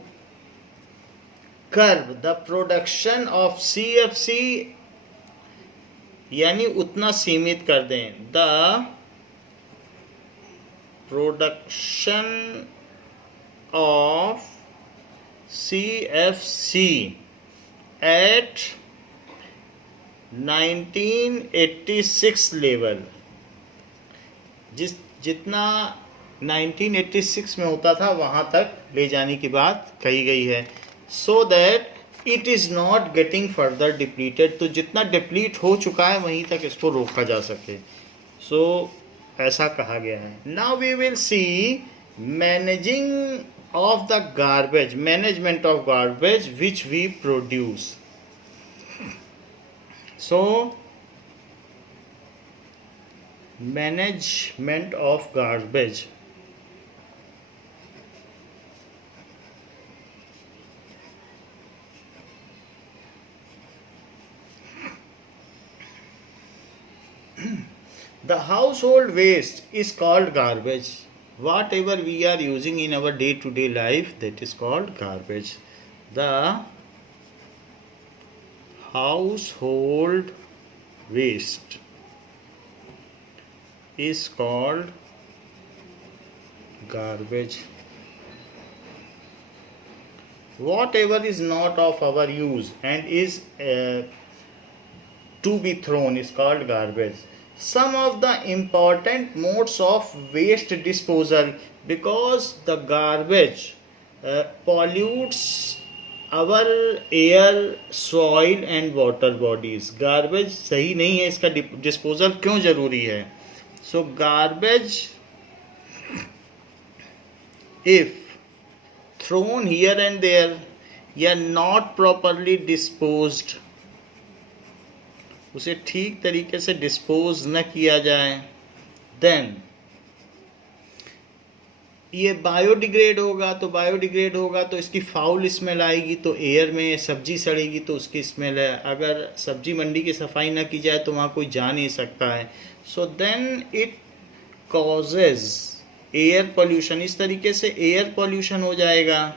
curb the production of CFC, यानी उतना सीमित कर दें, the production of CFC at 1986 level. जितना 1986 में होता था वहाँ तक ले जाने की बात कही गई है. So that it is not getting further depleted. तो जितना डिप्लीट हो चुका है वहीं तक इसको रोका जा सके. सो ऐसा कहा गया है. Now we will see managing of the garbage, management of garbage which we produce. So management of garbage. The household waste is called garbage. Whatever we are using in our day to day life, that is called garbage. The household waste is called garbage. Whatever is not of our use and is to be thrown is called garbage. Some of the important modes of waste disposal, because the garbage pollutes our air, soil and water bodies. Garbage सही नहीं है, इसका disposal क्यों जरूरी है? So garbage, if thrown here and there, या not properly disposed, उसे ठीक तरीके से डिस्पोज न किया जाए, देन ये बायोडिग्रेड होगा। तो बायोडिग्रेड होगा तो इसकी फाउल स्मेल आएगी, तो एयर में सब्जी सड़ेगी तो उसकी स्मेल है। अगर सब्जी मंडी की सफाई ना की जाए तो वहाँ कोई जा नहीं सकता है। So then it causes air pollution. इस तरीके से एयर पोल्यूशन हो जाएगा।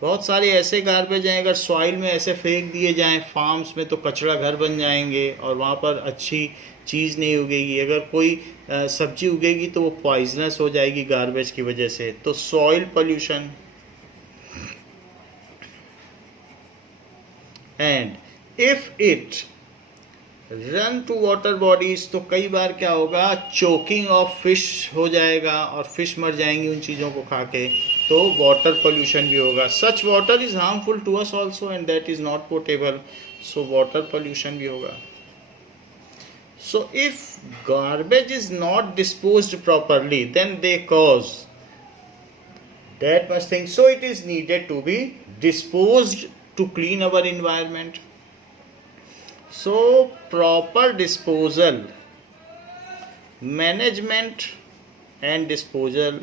बहुत सारे ऐसे गार्बेज हैं, अगर सॉइल में ऐसे फेंक दिए जाएं फार्म्स में तो कचरा घर बन जाएंगे और वहाँ पर अच्छी चीज़ नहीं उगेगी। अगर कोई सब्जी उगेगी तो वो पॉइजनस हो जाएगी गार्बेज की वजह से। तो soil pollution and if it run to water bodies, तो कई बार क्या होगा, चोकिंग ऑफ फिश हो जाएगा और फिश मर जाएंगी उन चीज़ों को खा के, तो वाटर पोल्यूशन भी होगा। Such water is harmful to us also and that is not portable, so water pollution भी होगा। So if garbage is not disposed properly then they cause that much thing, so it is needed to be disposed to clean our environment. So proper disposal, management and disposal,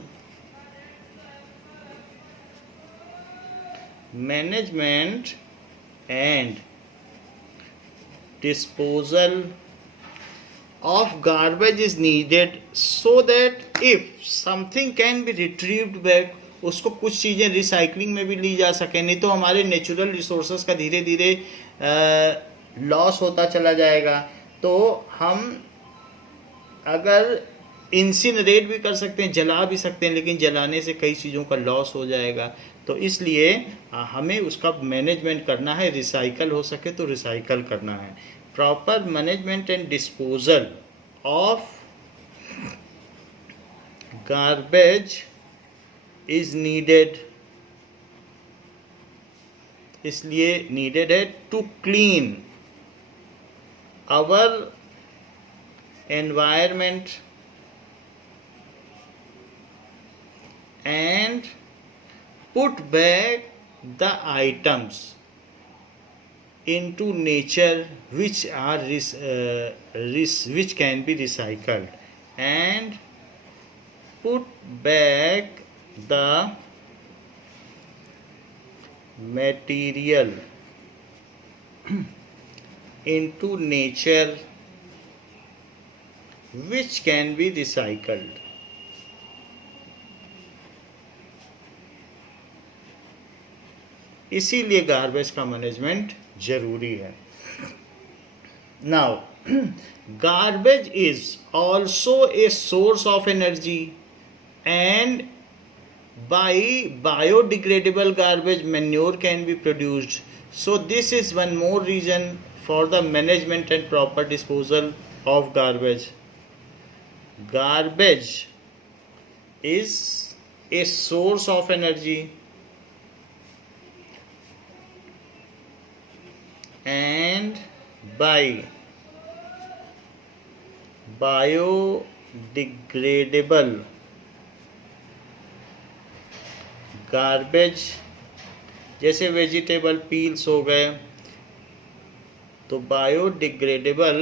management and disposal of garbage is needed so that if something can be retrieved back, उसको कुछ चीज़ें recycling में भी ली जा सके। नहीं तो हमारे नेचुरल रिसोर्सेज का धीरे धीरे लॉस होता चला जाएगा। तो हम अगर इंसिनरेट भी कर सकते हैं, जला भी सकते हैं, लेकिन जलाने से कई चीज़ों का लॉस हो जाएगा। तो इसलिए हमें उसका मैनेजमेंट करना है, रिसाइकल हो सके तो रिसाइकल करना है। Proper management and disposal of garbage is needed, इसलिए नीडेड है to clean our environment and put back the items into nature which are which can be recycled, and put back the material into nature which can be recycled. इसीलिए garbage का management जरूरी है। Now garbage is also a source of energy and by biodegradable garbage manure can be produced. So this is one more reason for the management and proper disposal of garbage. Garbage is a source of energy and by biodegradable garbage, जैसे vegetable peels हो गए, तो biodegradable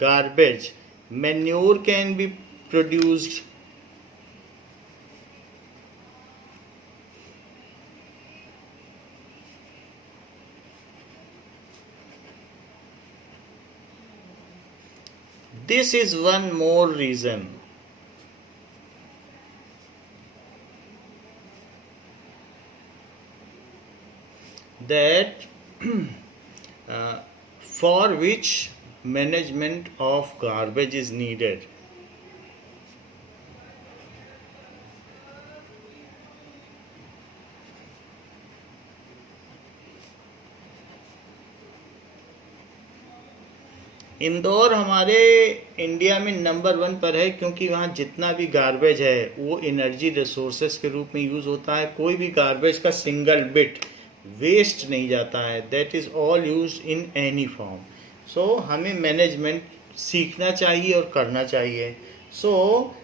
garbage manure can be produced This is one more reason that for which management of garbage is needed. Indore हमारे India में number 1 पर है, क्योंकि वहाँ जितना भी गार्बेज है वो एनर्जी रिसोर्सेस के रूप में यूज़ होता है. कोई भी गार्बेज का सिंगल बिट वेस्ट नहीं जाता है. That is all use in any form. So हमें मैनेजमेंट सीखना चाहिए और करना चाहिए. So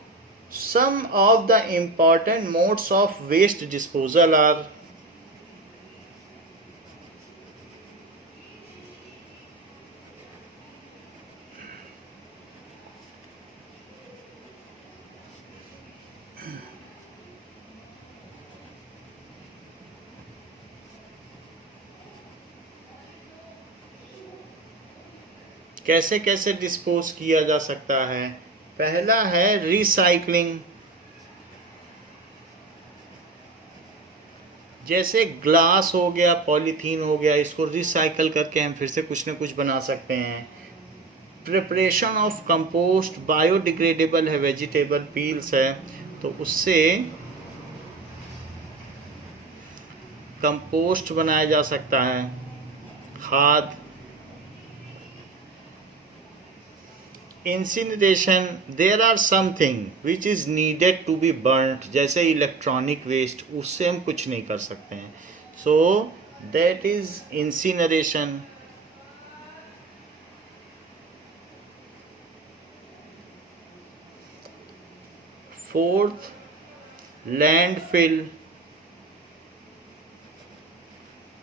some of the important modes of waste disposal are कैसे कैसे डिस्पोज किया जा सकता है. पहला है रिसाइकलिंग. जैसे ग्लास हो गया, पॉलीथीन हो गया, इसको रिसाइकल करके हम फिर से कुछ न कुछ बना सकते हैं. प्रिपरेशन ऑफ कंपोस्ट, बायोडिग्रेडेबल है, वेजिटेबल पील्स है, तो उससे कंपोस्ट बनाया जा सकता है, खाद. Incineration, there are something which is needed to be burned, जैसे इलेक्ट्रॉनिक वेस्ट, उससे हम कुछ नहीं कर सकते हैं. So that is incineration. Fourth, landfill.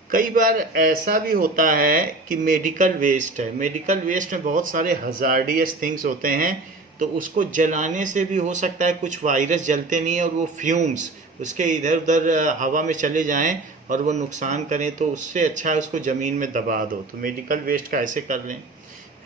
कई बार ऐसा भी होता है कि मेडिकल वेस्ट है. मेडिकल वेस्ट में बहुत सारे हजार्डियस थिंग्स होते हैं, तो उसको जलाने से भी हो सकता है कुछ वायरस जलते नहीं है और वो फ्यूम्स उसके इधर उधर हवा में चले जाएं और वो नुकसान करें, तो उससे अच्छा है उसको ज़मीन में दबा दो. तो मेडिकल वेस्ट का ऐसे कर लें.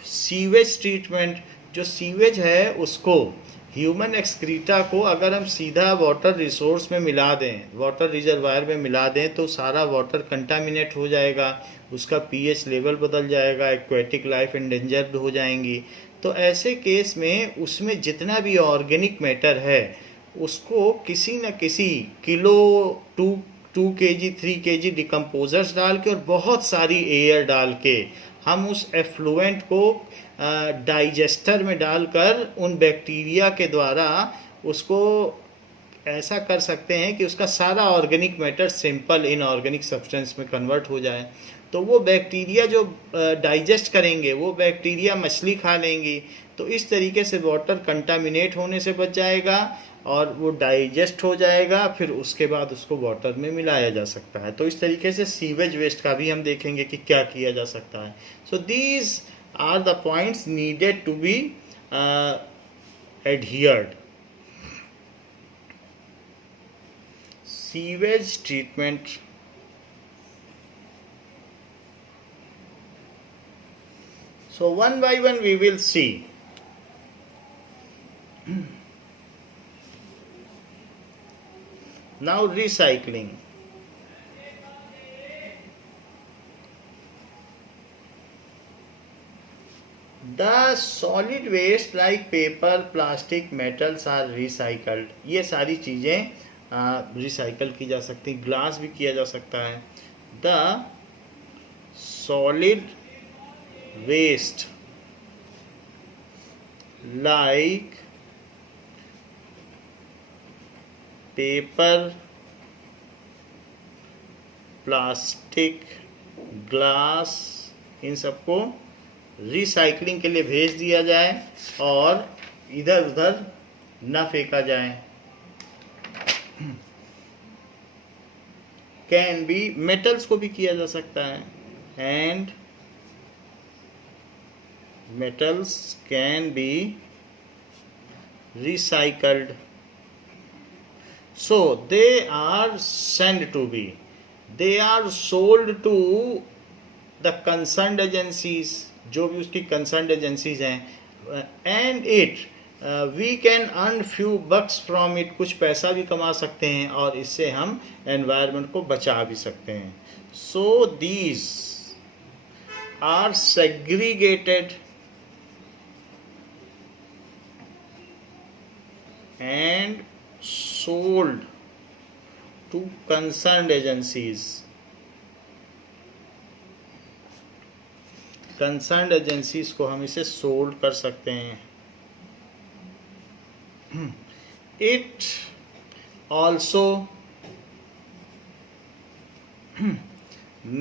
सीवेज ट्रीटमेंट, जो सीवेज है उसको, ह्यूमन एक्सक्रीटा को अगर हम सीधा वाटर रिसोर्स में मिला दें, वाटर रिजर्वायर में मिला दें, तो सारा वाटर कंटामिनेट हो जाएगा, उसका पीएच लेवल बदल जाएगा, एक्वेटिक लाइफ एंडेंजर्ड हो जाएंगी. तो ऐसे केस में उसमें जितना भी ऑर्गेनिक मैटर है उसको किसी न किसी किलो 2 kg 3 kg डिकम्पोजर्स डाल के और बहुत सारी एयर डाल के हम उस एफ्लुएंट को डाइजेस्टर में डालकर उन बैक्टीरिया के द्वारा उसको ऐसा कर सकते हैं कि उसका सारा organic matter simple inorganic substance में कन्वर्ट हो जाए. तो वो बैक्टीरिया जो डाइजेस्ट करेंगे वो बैक्टीरिया मछली खा लेंगी, तो इस तरीके से वाटर कंटामिनेट होने से बच जाएगा और वो डाइजेस्ट हो जाएगा, फिर उसके बाद उसको वाटर में मिलाया जा सकता है. तो इस तरीके से सीवेज वेस्ट का भी हम देखेंगे कि क्या किया जा सकता है. So these are the points needed to be adhered. Sewage treatment. So one by one we will see. Now recycling. The solid waste like paper, plastic, metals are recycled. ये सारी चीज़ें रिसाइकल की जा सकती. ग्लास भी किया जा सकता है. The solid waste like paper, plastic, glass, इन सबको रिसाइकलिंग के लिए भेज दिया जाए और इधर उधर न फेंका जाए. कैन बी, मेटल्स को भी किया जा सकता है, and metals can be recycled. So they are sent to be, they are sold to the concerned agencies. जो भी उसकी concerned agencies हैं and it we can earn few bucks from it, कुछ पैसा भी कमा सकते हैं और इससे हम एनवायरनमेंट को बचा भी सकते हैं. So these are segregated and sold to concerned agencies. Concerned agencies को हम इसे सोल्ड कर सकते हैं. It also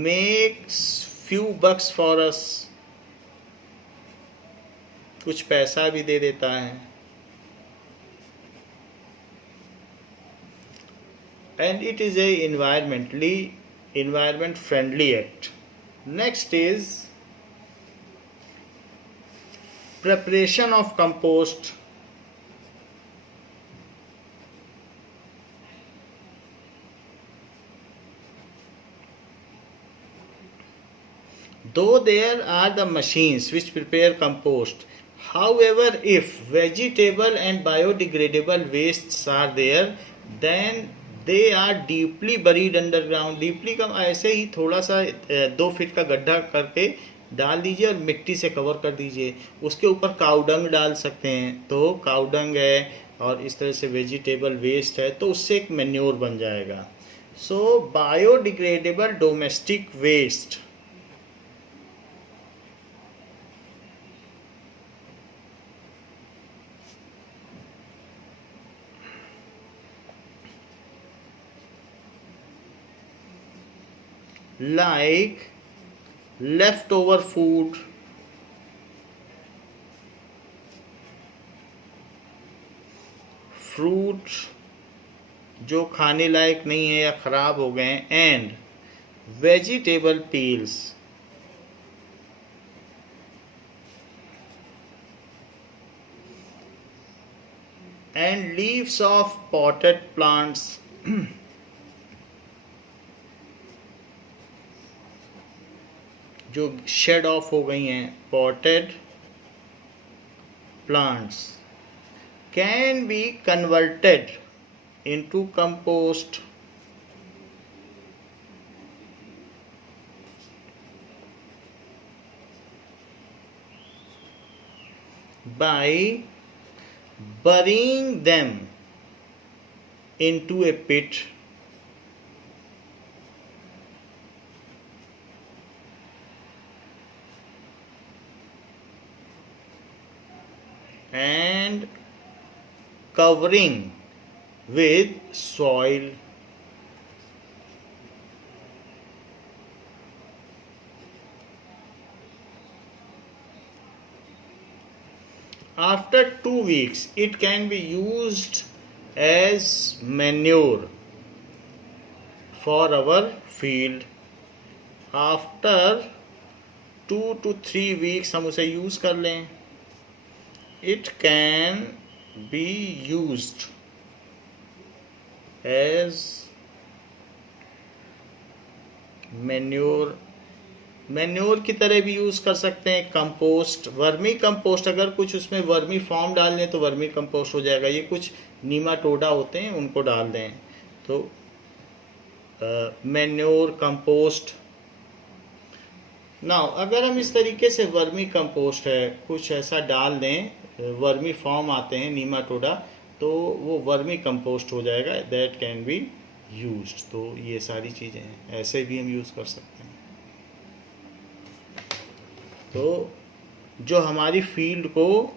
makes few bucks for us, कुछ पैसा भी दे देता है. And it is a environment friendly act. Next is preparation of compost. Though there are the machines which prepare compost, however, if vegetable and biodegradable wastes are there, then they are deeply buried underground. Deeply का ऐसे ही थोड़ा सा 2 feet का गड्ढा करके डाल दीजिए और मिट्टी से कवर कर दीजिए. उसके ऊपर काउडंग डाल सकते हैं, तो काउडंग है और इस तरह से वेजिटेबल वेस्ट है, तो उससे एक मैन्योर बन जाएगा. So biodegradable domestic waste, like leftover food, fruit जो खाने लायक नहीं है या ख़राब हो गए हैं, and vegetable peels, and leaves of potted plants, जो शेड ऑफ हो गई हैं. Potted plants can be converted into compost by burying them into a pit and covering with soil. After 2 weeks, it can be used as manure for our field. After 2 to 3 weeks हम उसे use कर लें. It can be used as manure. Manure की तरह भी use कर सकते हैं. कंपोस्ट, वर्मी कंपोस्ट, अगर कुछ उसमें वर्मी फॉर्म डाल दें तो वर्मी कंपोस्ट हो जाएगा. ये कुछ नीमाटोडा होते हैं, उनको डाल दें तो मैन्योर कंपोस्ट. नाउ अगर हम इस तरीके से वर्मी कंपोस्ट है कुछ ऐसा डाल दें, वर्मी फॉर्म आते हैं नीमाटोडा, तो वो वर्मी कंपोस्ट हो जाएगा. That can be used. तो ये सारी चीज़ें हैं, ऐसे भी हम यूज़ कर सकते हैं. तो जो हमारी फील्ड को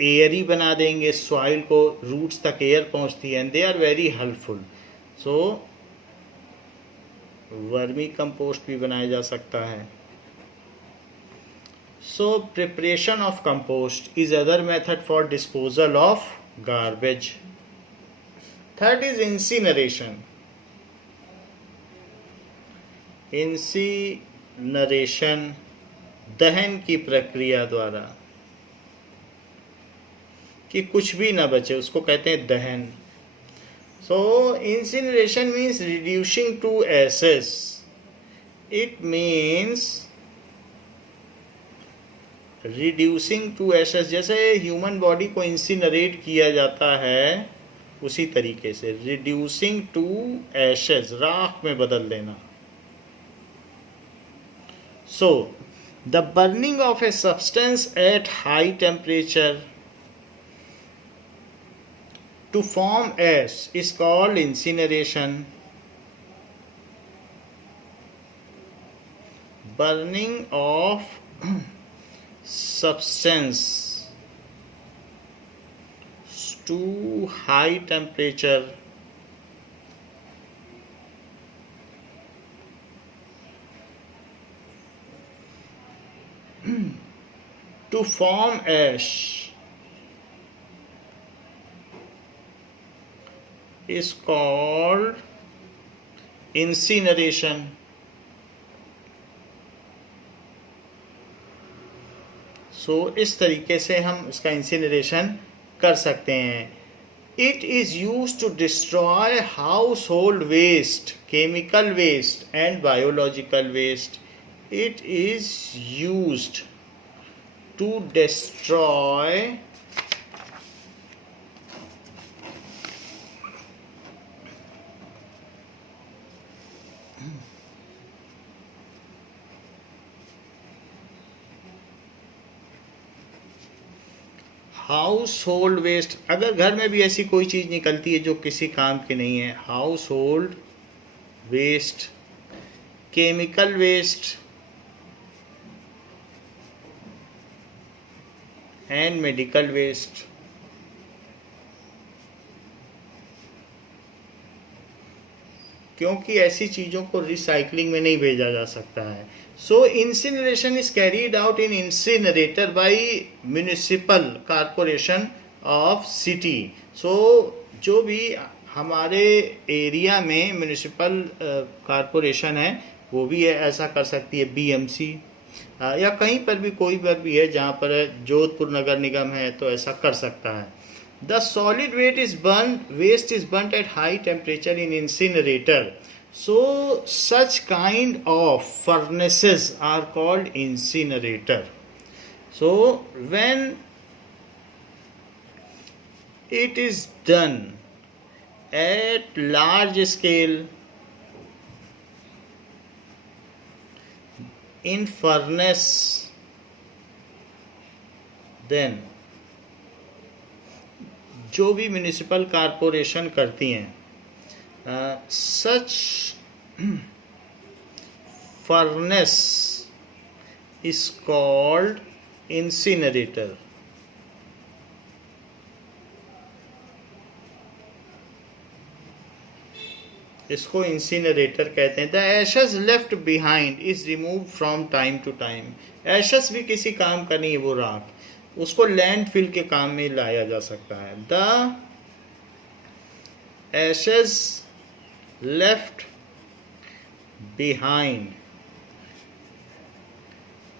एयरी बना देंगे, सॉइल को रूट्स तक एयर पहुंचती है, and they are very helpful. So vermi compost भी बनाया जा सकता है. So preparation of compost is other method for disposal of garbage. Third is incineration. Incineration दहन की प्रक्रिया द्वारा, कि कुछ भी ना बचे उसको कहते हैं दहन. So incineration means reducing to ashes. It means reducing to ashes, जैसे ह्यूमन बॉडी को इंसिनरेट किया जाता है उसी तरीके से रिड्यूसिंग टू एशेस, राख में बदल देना. So the burning of a substance at high temperature to form ash is called incineration. Burning of substance to high temperature to form ash is called incineration. सो इस तरीके से हम इसका इंसिनरेशन कर सकते हैं. It is use to destroy household waste, chemical waste and biological waste. It is used to destroy household waste. अगर घर में भी ऐसी कोई चीज़ निकलती है जो किसी काम की नहीं है, household waste, chemical waste and medical waste. क्योंकि ऐसी चीज़ों को रिसाइकलिंग में नहीं भेजा जा सकता है. So incineration is carried out in incinerator by municipal corporation of city. So जो भी हमारे एरिया में म्यूनिसिपल कॉरपोरेशन है वो भी ऐसा कर सकती है, बीएमसी या कहीं पर भी कोई पर भी है जहाँ पर जोधपुर नगर निगम है तो ऐसा कर सकता है. The solid waste is burnt at high temperature in incinerator. So such kind of furnaces are called incinerator. So when it is done at large scale in furnace, then जो भी म्यूनिसिपल कॉरपोरेशन करती हैं, such furnace is called incinerator. इसको incinerator कहते हैं. The ashes left behind is remove from time to time. Ashes भी किसी काम का नहीं है, वो राख, उसको लैंडफिल के काम में लाया जा सकता है. The ashes left behind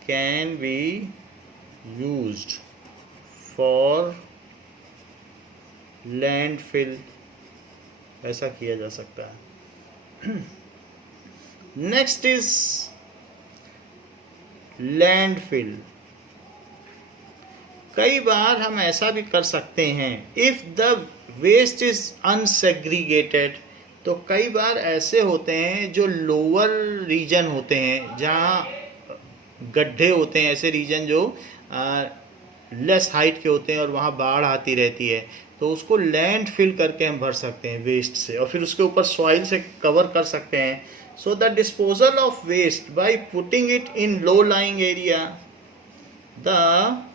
can be used for landfill, ऐसा किया जा सकता है. Next is landfill. कई बार हम ऐसा भी कर सकते हैं, इफ द वेस्ट इज अनसेग्रीगेटेड. तो कई बार ऐसे होते हैं जो लोअर रीजन होते हैं जहाँ गड्ढे होते हैं, ऐसे रीजन जो लेस हाइट के होते हैं और वहाँ बाढ़ आती रहती है, तो उसको लैंड फिल करके हम भर सकते हैं वेस्ट से और फिर उसके ऊपर सॉइल से कवर कर सकते हैं. So the disposal of waste by putting it in low lying area. The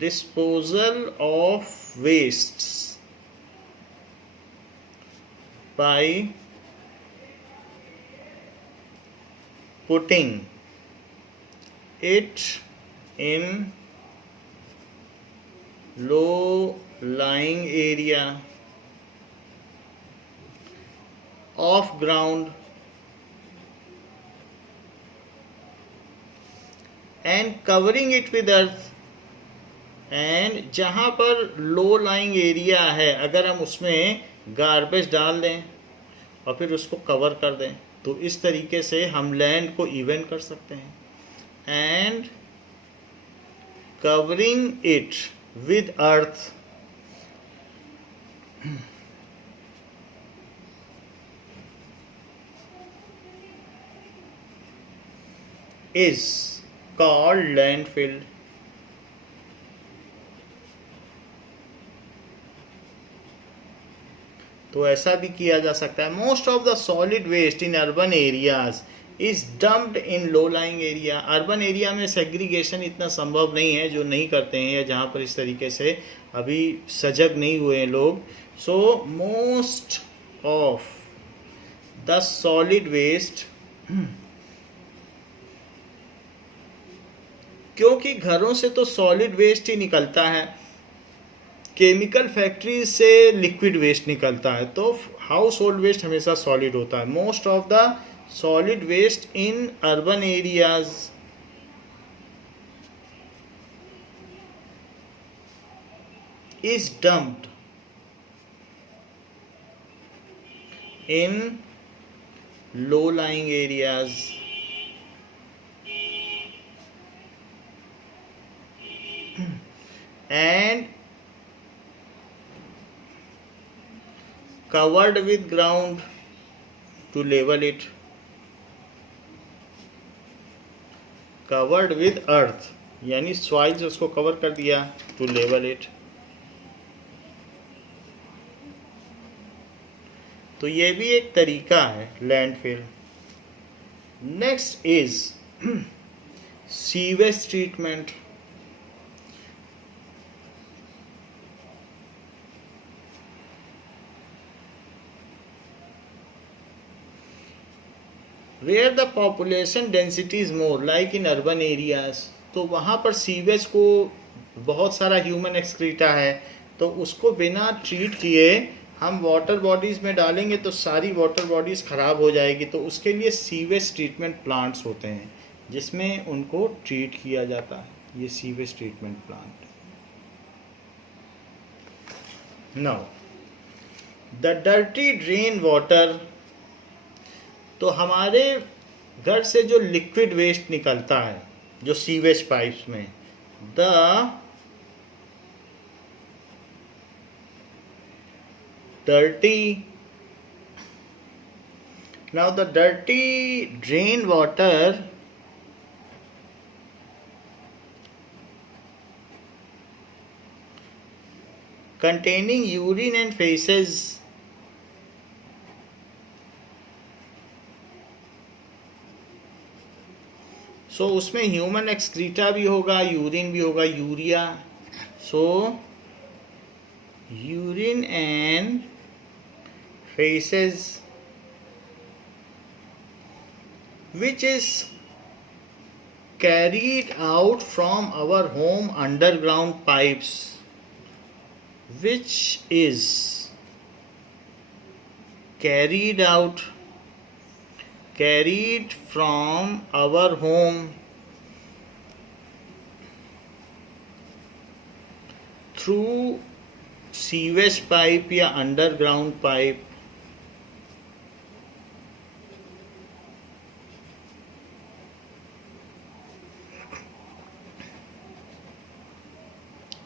disposal of wastes by putting it in low lying area of ground and covering it with earth. And जहाँ पर लो lying area है अगर हम उसमें garbage डाल दें और फिर उसको कवर कर दें तो इस तरीके से हम लैंड को इवन कर सकते हैं. And covering it with earth is called landfill. तो ऐसा भी किया जा सकता है. Most of the solid waste in urban areas is dumped in low lying area. Urban area में सेग्रीगेशन इतना संभव नहीं है, जो नहीं करते हैं या जहाँ पर इस तरीके से अभी सजग नहीं हुए हैं लोग. So most of the solid waste, क्योंकि घरों से तो सॉलिड वेस्ट ही निकलता है, केमिकल फैक्ट्री से लिक्विड वेस्ट निकलता है, तो हाउस होल्ड वेस्ट हमेशा सॉलिड होता है. Most of the solid waste in urban areas is dumped in low lying areas. And covered with ground to level it. Covered with earth, यानी soil से उसको cover कर दिया, to level it. तो ये भी एक तरीका है landfill. Next is sewage treatment. Where the population density is more, like in urban areas, तो वहाँ पर सीवेज को बहुत सारा ह्यूमन एक्सक्रीटा है, तो उसको बिना ट्रीट किए हम वाटर बॉडीज़ में डालेंगे तो सारी वाटर बॉडीज़ ख़राब हो जाएगी. तो उसके लिए सीवेज ट्रीटमेंट प्लांट्स होते हैं जिसमें उनको ट्रीट किया जाता है. ये sewage treatment plant. Now the dirty drain water, तो हमारे घर से जो लिक्विड वेस्ट निकलता है जो सीवेज पाइप्स में, the dirty, now the dirty drain water containing urine and feces सो उसमें ह्यूमन एक्सक्रीटा भी होगा, यूरिन भी होगा, urea. So urine and faces which is carried out from our home underground pipes, which is carried from our home through sewage pipe या underground pipe,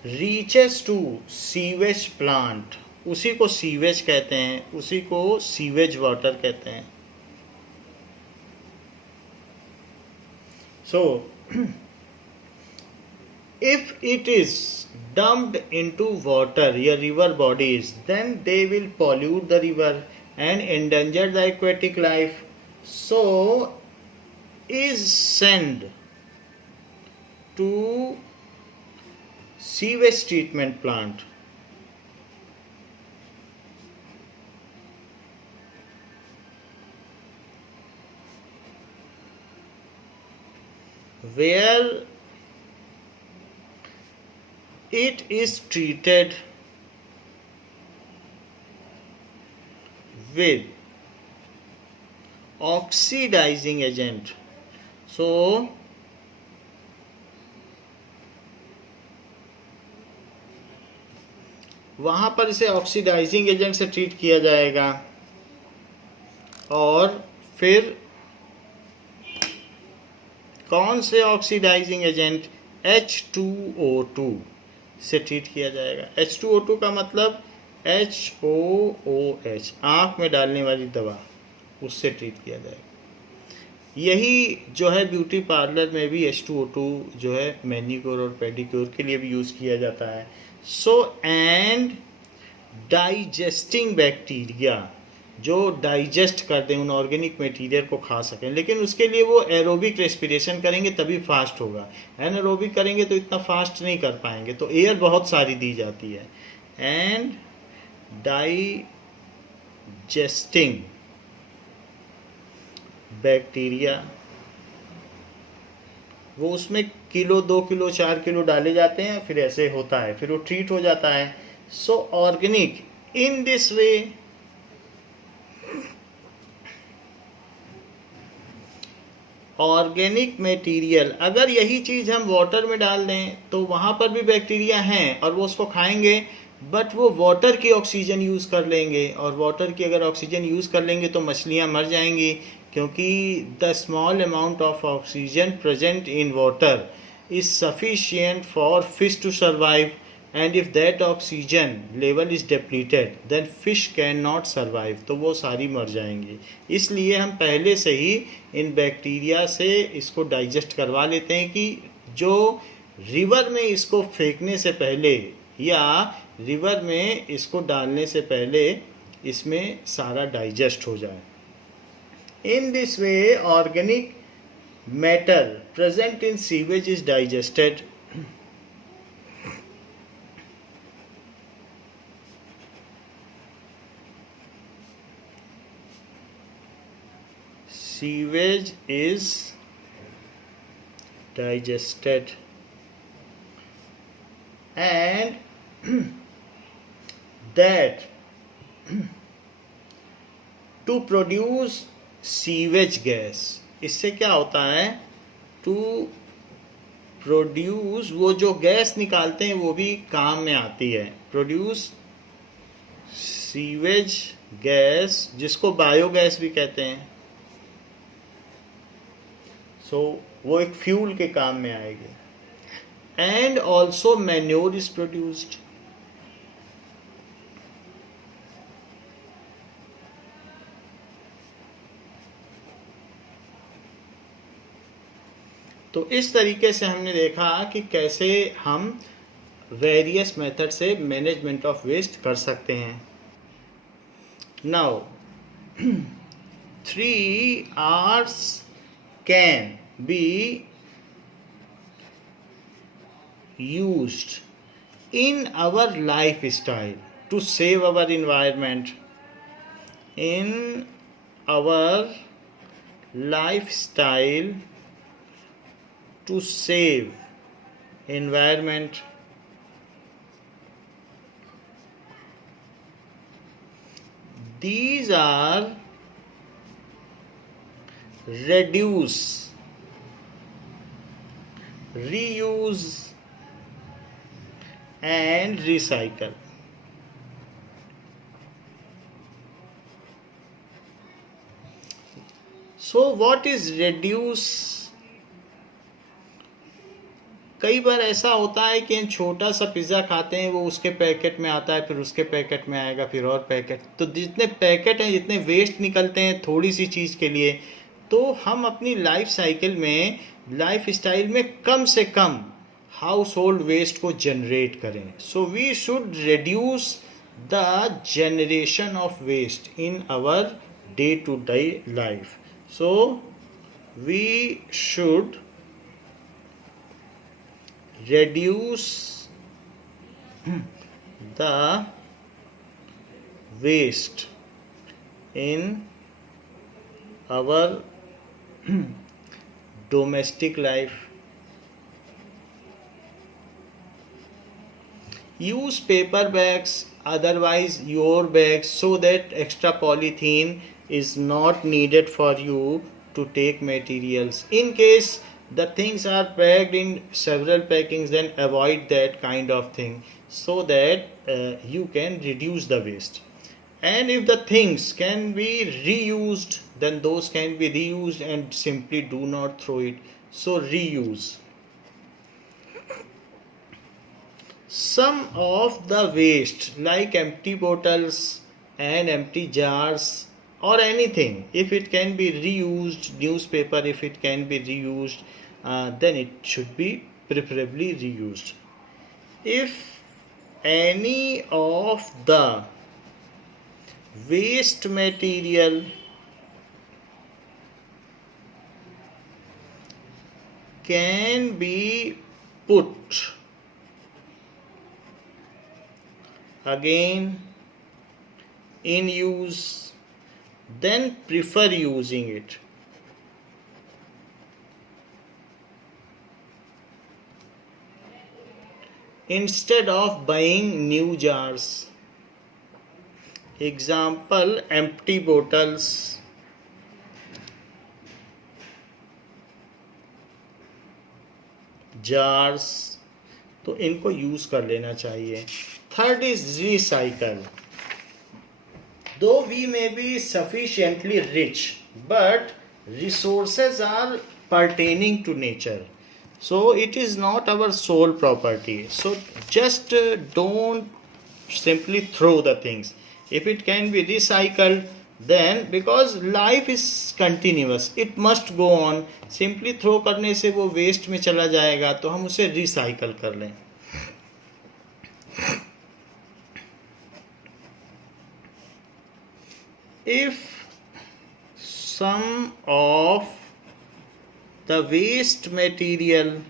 reaches to sewage plant. उसी को sewage कहते हैं, उसी को sewage water कहते हैं. सो if it is dumped into water या river bodies, then they will pollute the river and endanger the aquatic life. So is sent to sewage treatment plant. Where it is treated with oxidizing agent. So वहाँ पर इसे oxidising agent से treat किया जाएगा और फिर कौन से ऑक्सीडाइजिंग एजेंट, H2O2 से ट्रीट किया जाएगा। H2O2 का मतलब HOOH, आँख में डालने वाली दवा, उससे ट्रीट किया जाएगा। यही जो है ब्यूटी पार्लर में भी H2O2 जो है मैनीक्योर और पेडिक्योर के लिए भी यूज़ किया जाता है। सो एंड डाइजेस्टिंग बैक्टीरिया, जो डाइजेस्ट कर दें, उन ऑर्गेनिक मटेरियल को खा सकें, लेकिन उसके लिए वो एरोबिक रेस्पिरेशन करेंगे तभी फास्ट होगा। एनारोबिक करेंगे तो इतना फास्ट नहीं कर पाएंगे, तो एयर बहुत सारी दी जाती है। एंड डाइजेस्टिंग बैक्टीरिया, वो उसमें किलो 2 किलो 4 किलो डाले जाते हैं, फिर ऐसे होता है, फिर वो ट्रीट हो जाता है। सो organic in this way organic material, अगर यही चीज़ हम वाटर में डाल दें तो वहाँ पर भी बैक्टीरिया हैं और वो उसको खाएंगे, बट वो वाटर की ऑक्सीजन यूज़ कर लेंगे, और वाटर की अगर ऑक्सीजन यूज़ कर लेंगे तो मछलियाँ मर जाएंगी, क्योंकि the small amount of oxygen present in water is sufficient for fish to survive, and if that oxygen level is depleted then fish can not survive, तो वो सारी मर जाएंगी। इसलिए हम पहले से ही इन बैक्टीरिया से इसको डाइजेस्ट करवा लेते हैं कि जो रिवर में इसको फेंकने से पहले या रिवर में इसको डालने से पहले इसमें सारा डाइजेस्ट हो जाए। In this way organic matter present in sewage is digested. Sewage is digested and that to produce sewage gas, इससे क्या होता है, to produce, वो जो गैस निकालते हैं वो भी काम में आती है। produce sewage gas, जिसको बायोगैस भी कहते हैं, सो वो एक फ्यूल के काम में आएगी। And also manure is produced, तो इस तरीके से हमने देखा कि कैसे हम वेरियस मेथड से मैनेजमेंट ऑफ वेस्ट कर सकते हैं। Now 3 R's can be used in our lifestyle to save our environment. In our lifestyle to save environment. These are reduce, reuse and recycle. So what is reduce? कई बार ऐसा होता है कि हम छोटा सा पिज़्ज़ा खाते हैं, वो उसके पैकेट में आता है, फिर उसके पैकेट में आएगा, फिर और पैकेट, तो जितने पैकेट हैं, जितने वेस्ट निकलते हैं थोड़ी सी चीज़ के लिए, तो हम अपनी लाइफ साइकिल में, लाइफ स्टाइल में कम से कम हाउस होल्ड वेस्ट को जनरेट करें। So we should reduce the generation of waste in our day to day life. So we should reduce the waste in our domestic life. Use paper bags, otherwise your bags, so that extra polythene is not needed for you to take materials. In case the things are packed in several packings, then avoid that kind of thing, so that you can reduce the waste. And if the things can be reused, then those can be reused, and simply do not throw it. So reuse. some of the waste like empty bottles and empty jars or anything, if it can be reused, newspaper if it can be reused, then it should be preferably reused. If any of the waste material can be put again in use, then prefer using it. Instead of buying new jars. Example, empty bottles, jars, तो इनको use कर लेना चाहिए. Third is recycle. Though we may be sufficiently rich, but resources are pertaining to nature. So it is not our sole property. So just don't simply throw the things. If it can be recycled, then because life is continuous, it must go on. Simply throw करने से वो waste में चला जाएगा, तो हम उसे recycle कर लें. If some of the waste material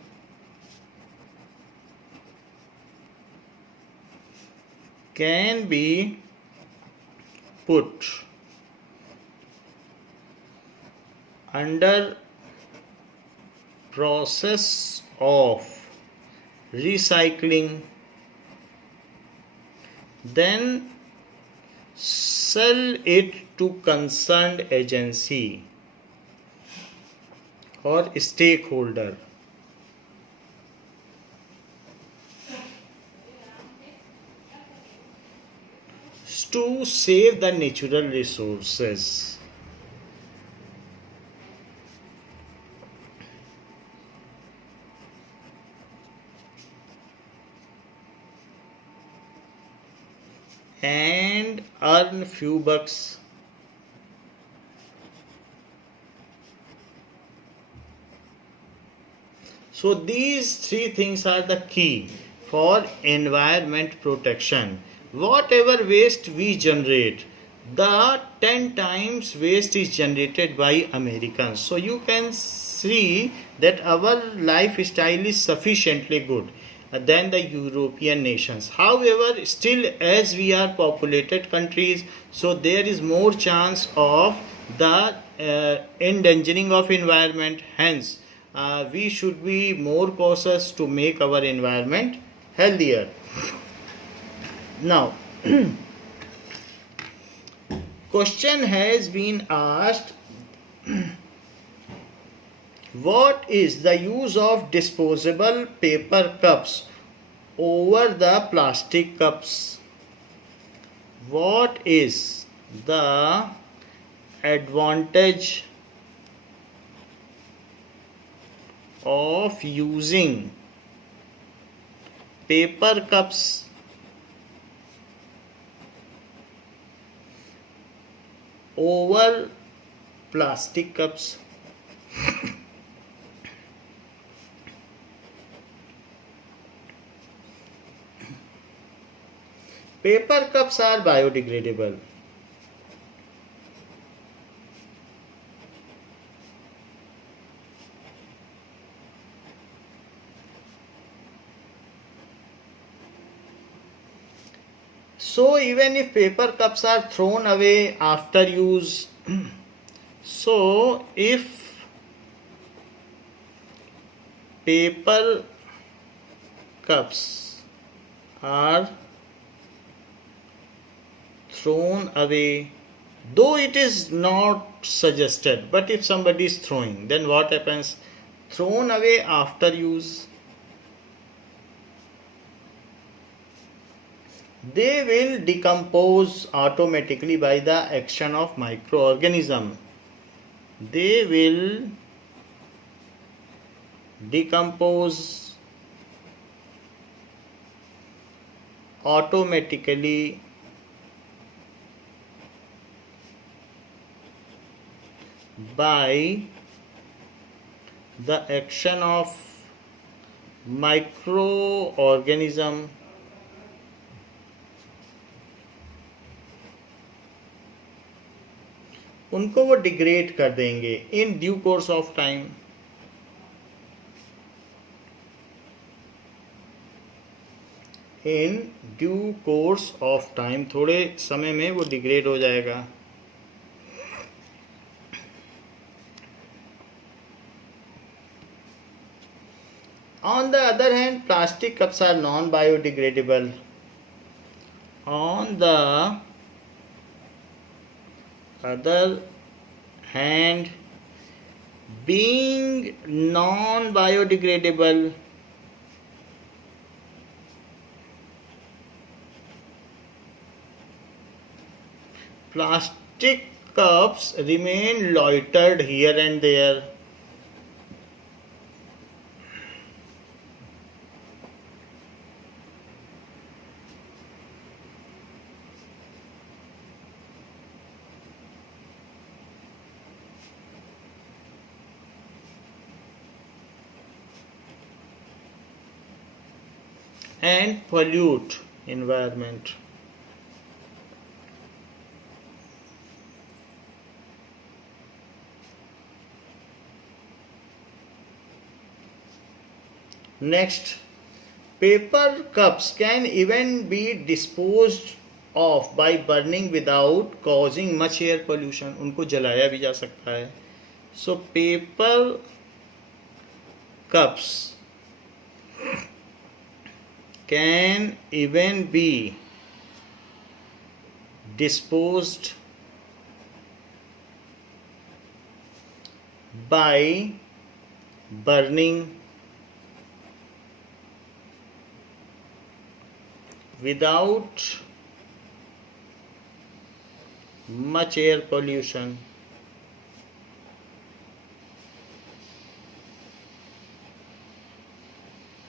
can be put under process of recycling, then sell it to concerned agency or stakeholder to save the natural resources. And earn few bucks. So these three things are the key for environment protection. Whatever waste we generate, the 10 times waste is generated by Americans. So you can see that our lifestyle is sufficiently good than the European nations. However, still as we are populated countries, so there is more chance of the endangering of environment. Hence, we should be more cautious to make our environment healthier. Now, question has been asked, what is the use of disposable paper cups over the plastic cups? What is the advantage of using paper cups over plastic cups? Paper cups are biodegradable. So even if paper cups are thrown away after use, so if paper cups are thrown away, though it is not suggested, but if somebody is throwing, then what happens? Thrown away after use, they will decompose automatically by the action of microorganism. They will decompose automatically by the action of microorganism उनको वो degrade कर देंगे in due course of time. In due course of time, थोड़े समय में वो degrade हो जाएगा। On the other hand, plastic cups are non-biodegradable. On the other hand, being non-biodegradable, plastic cups remain loitered here and there. And pollute environment. Next, paper cups can even be disposed of by burning without causing much air pollution. उनको जलाया भी जा सकता है। So paper cups can even be disposed by burning without much air pollution.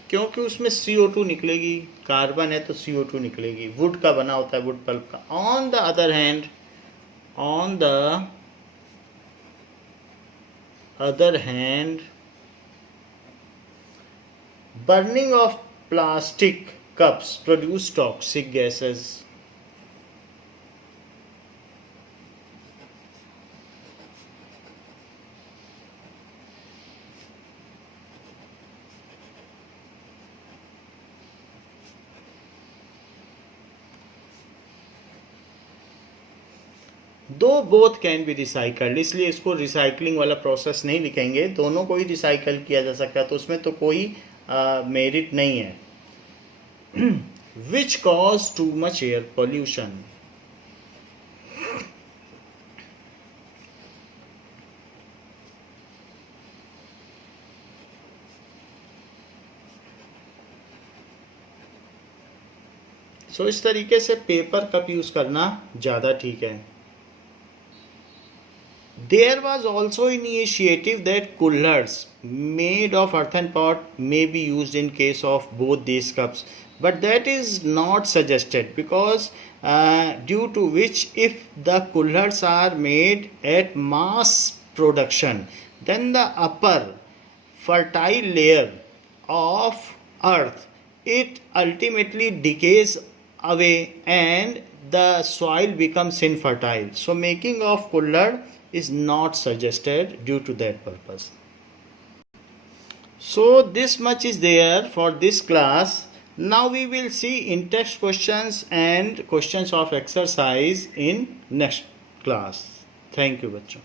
क्योंकि उसमें CO2 निकलेगी, carbon है तो CO2 निकलेगी, वुड का बना होता है, वुड पल्प का। On the other hand burning of plastic cups produce toxic gases. दो बोथ कैन बी रिसाइकल्ड, इसलिए इसको रिसाइकलिंग वाला प्रोसेस नहीं लिखेंगे, दोनों को ही रिसाइकल किया जा सकता है, तो उसमें तो कोई मेरिट नहीं है। which cause too much air pollution. सो इस तरीके से पेपर कप यूज करना ज़्यादा ठीक है। There was also initiative that coolers made of earthen pot may be used in case of both these cups, but that is not suggested because due to which if the coolers are made at mass production, then the upper fertile layer of earth, it ultimately decays away and the soil becomes infertile. So making of cooler is not suggested due to that purpose. So this much is there for this class. Now we will see in-text questions and questions of exercise in next class. Thank you, bachcho.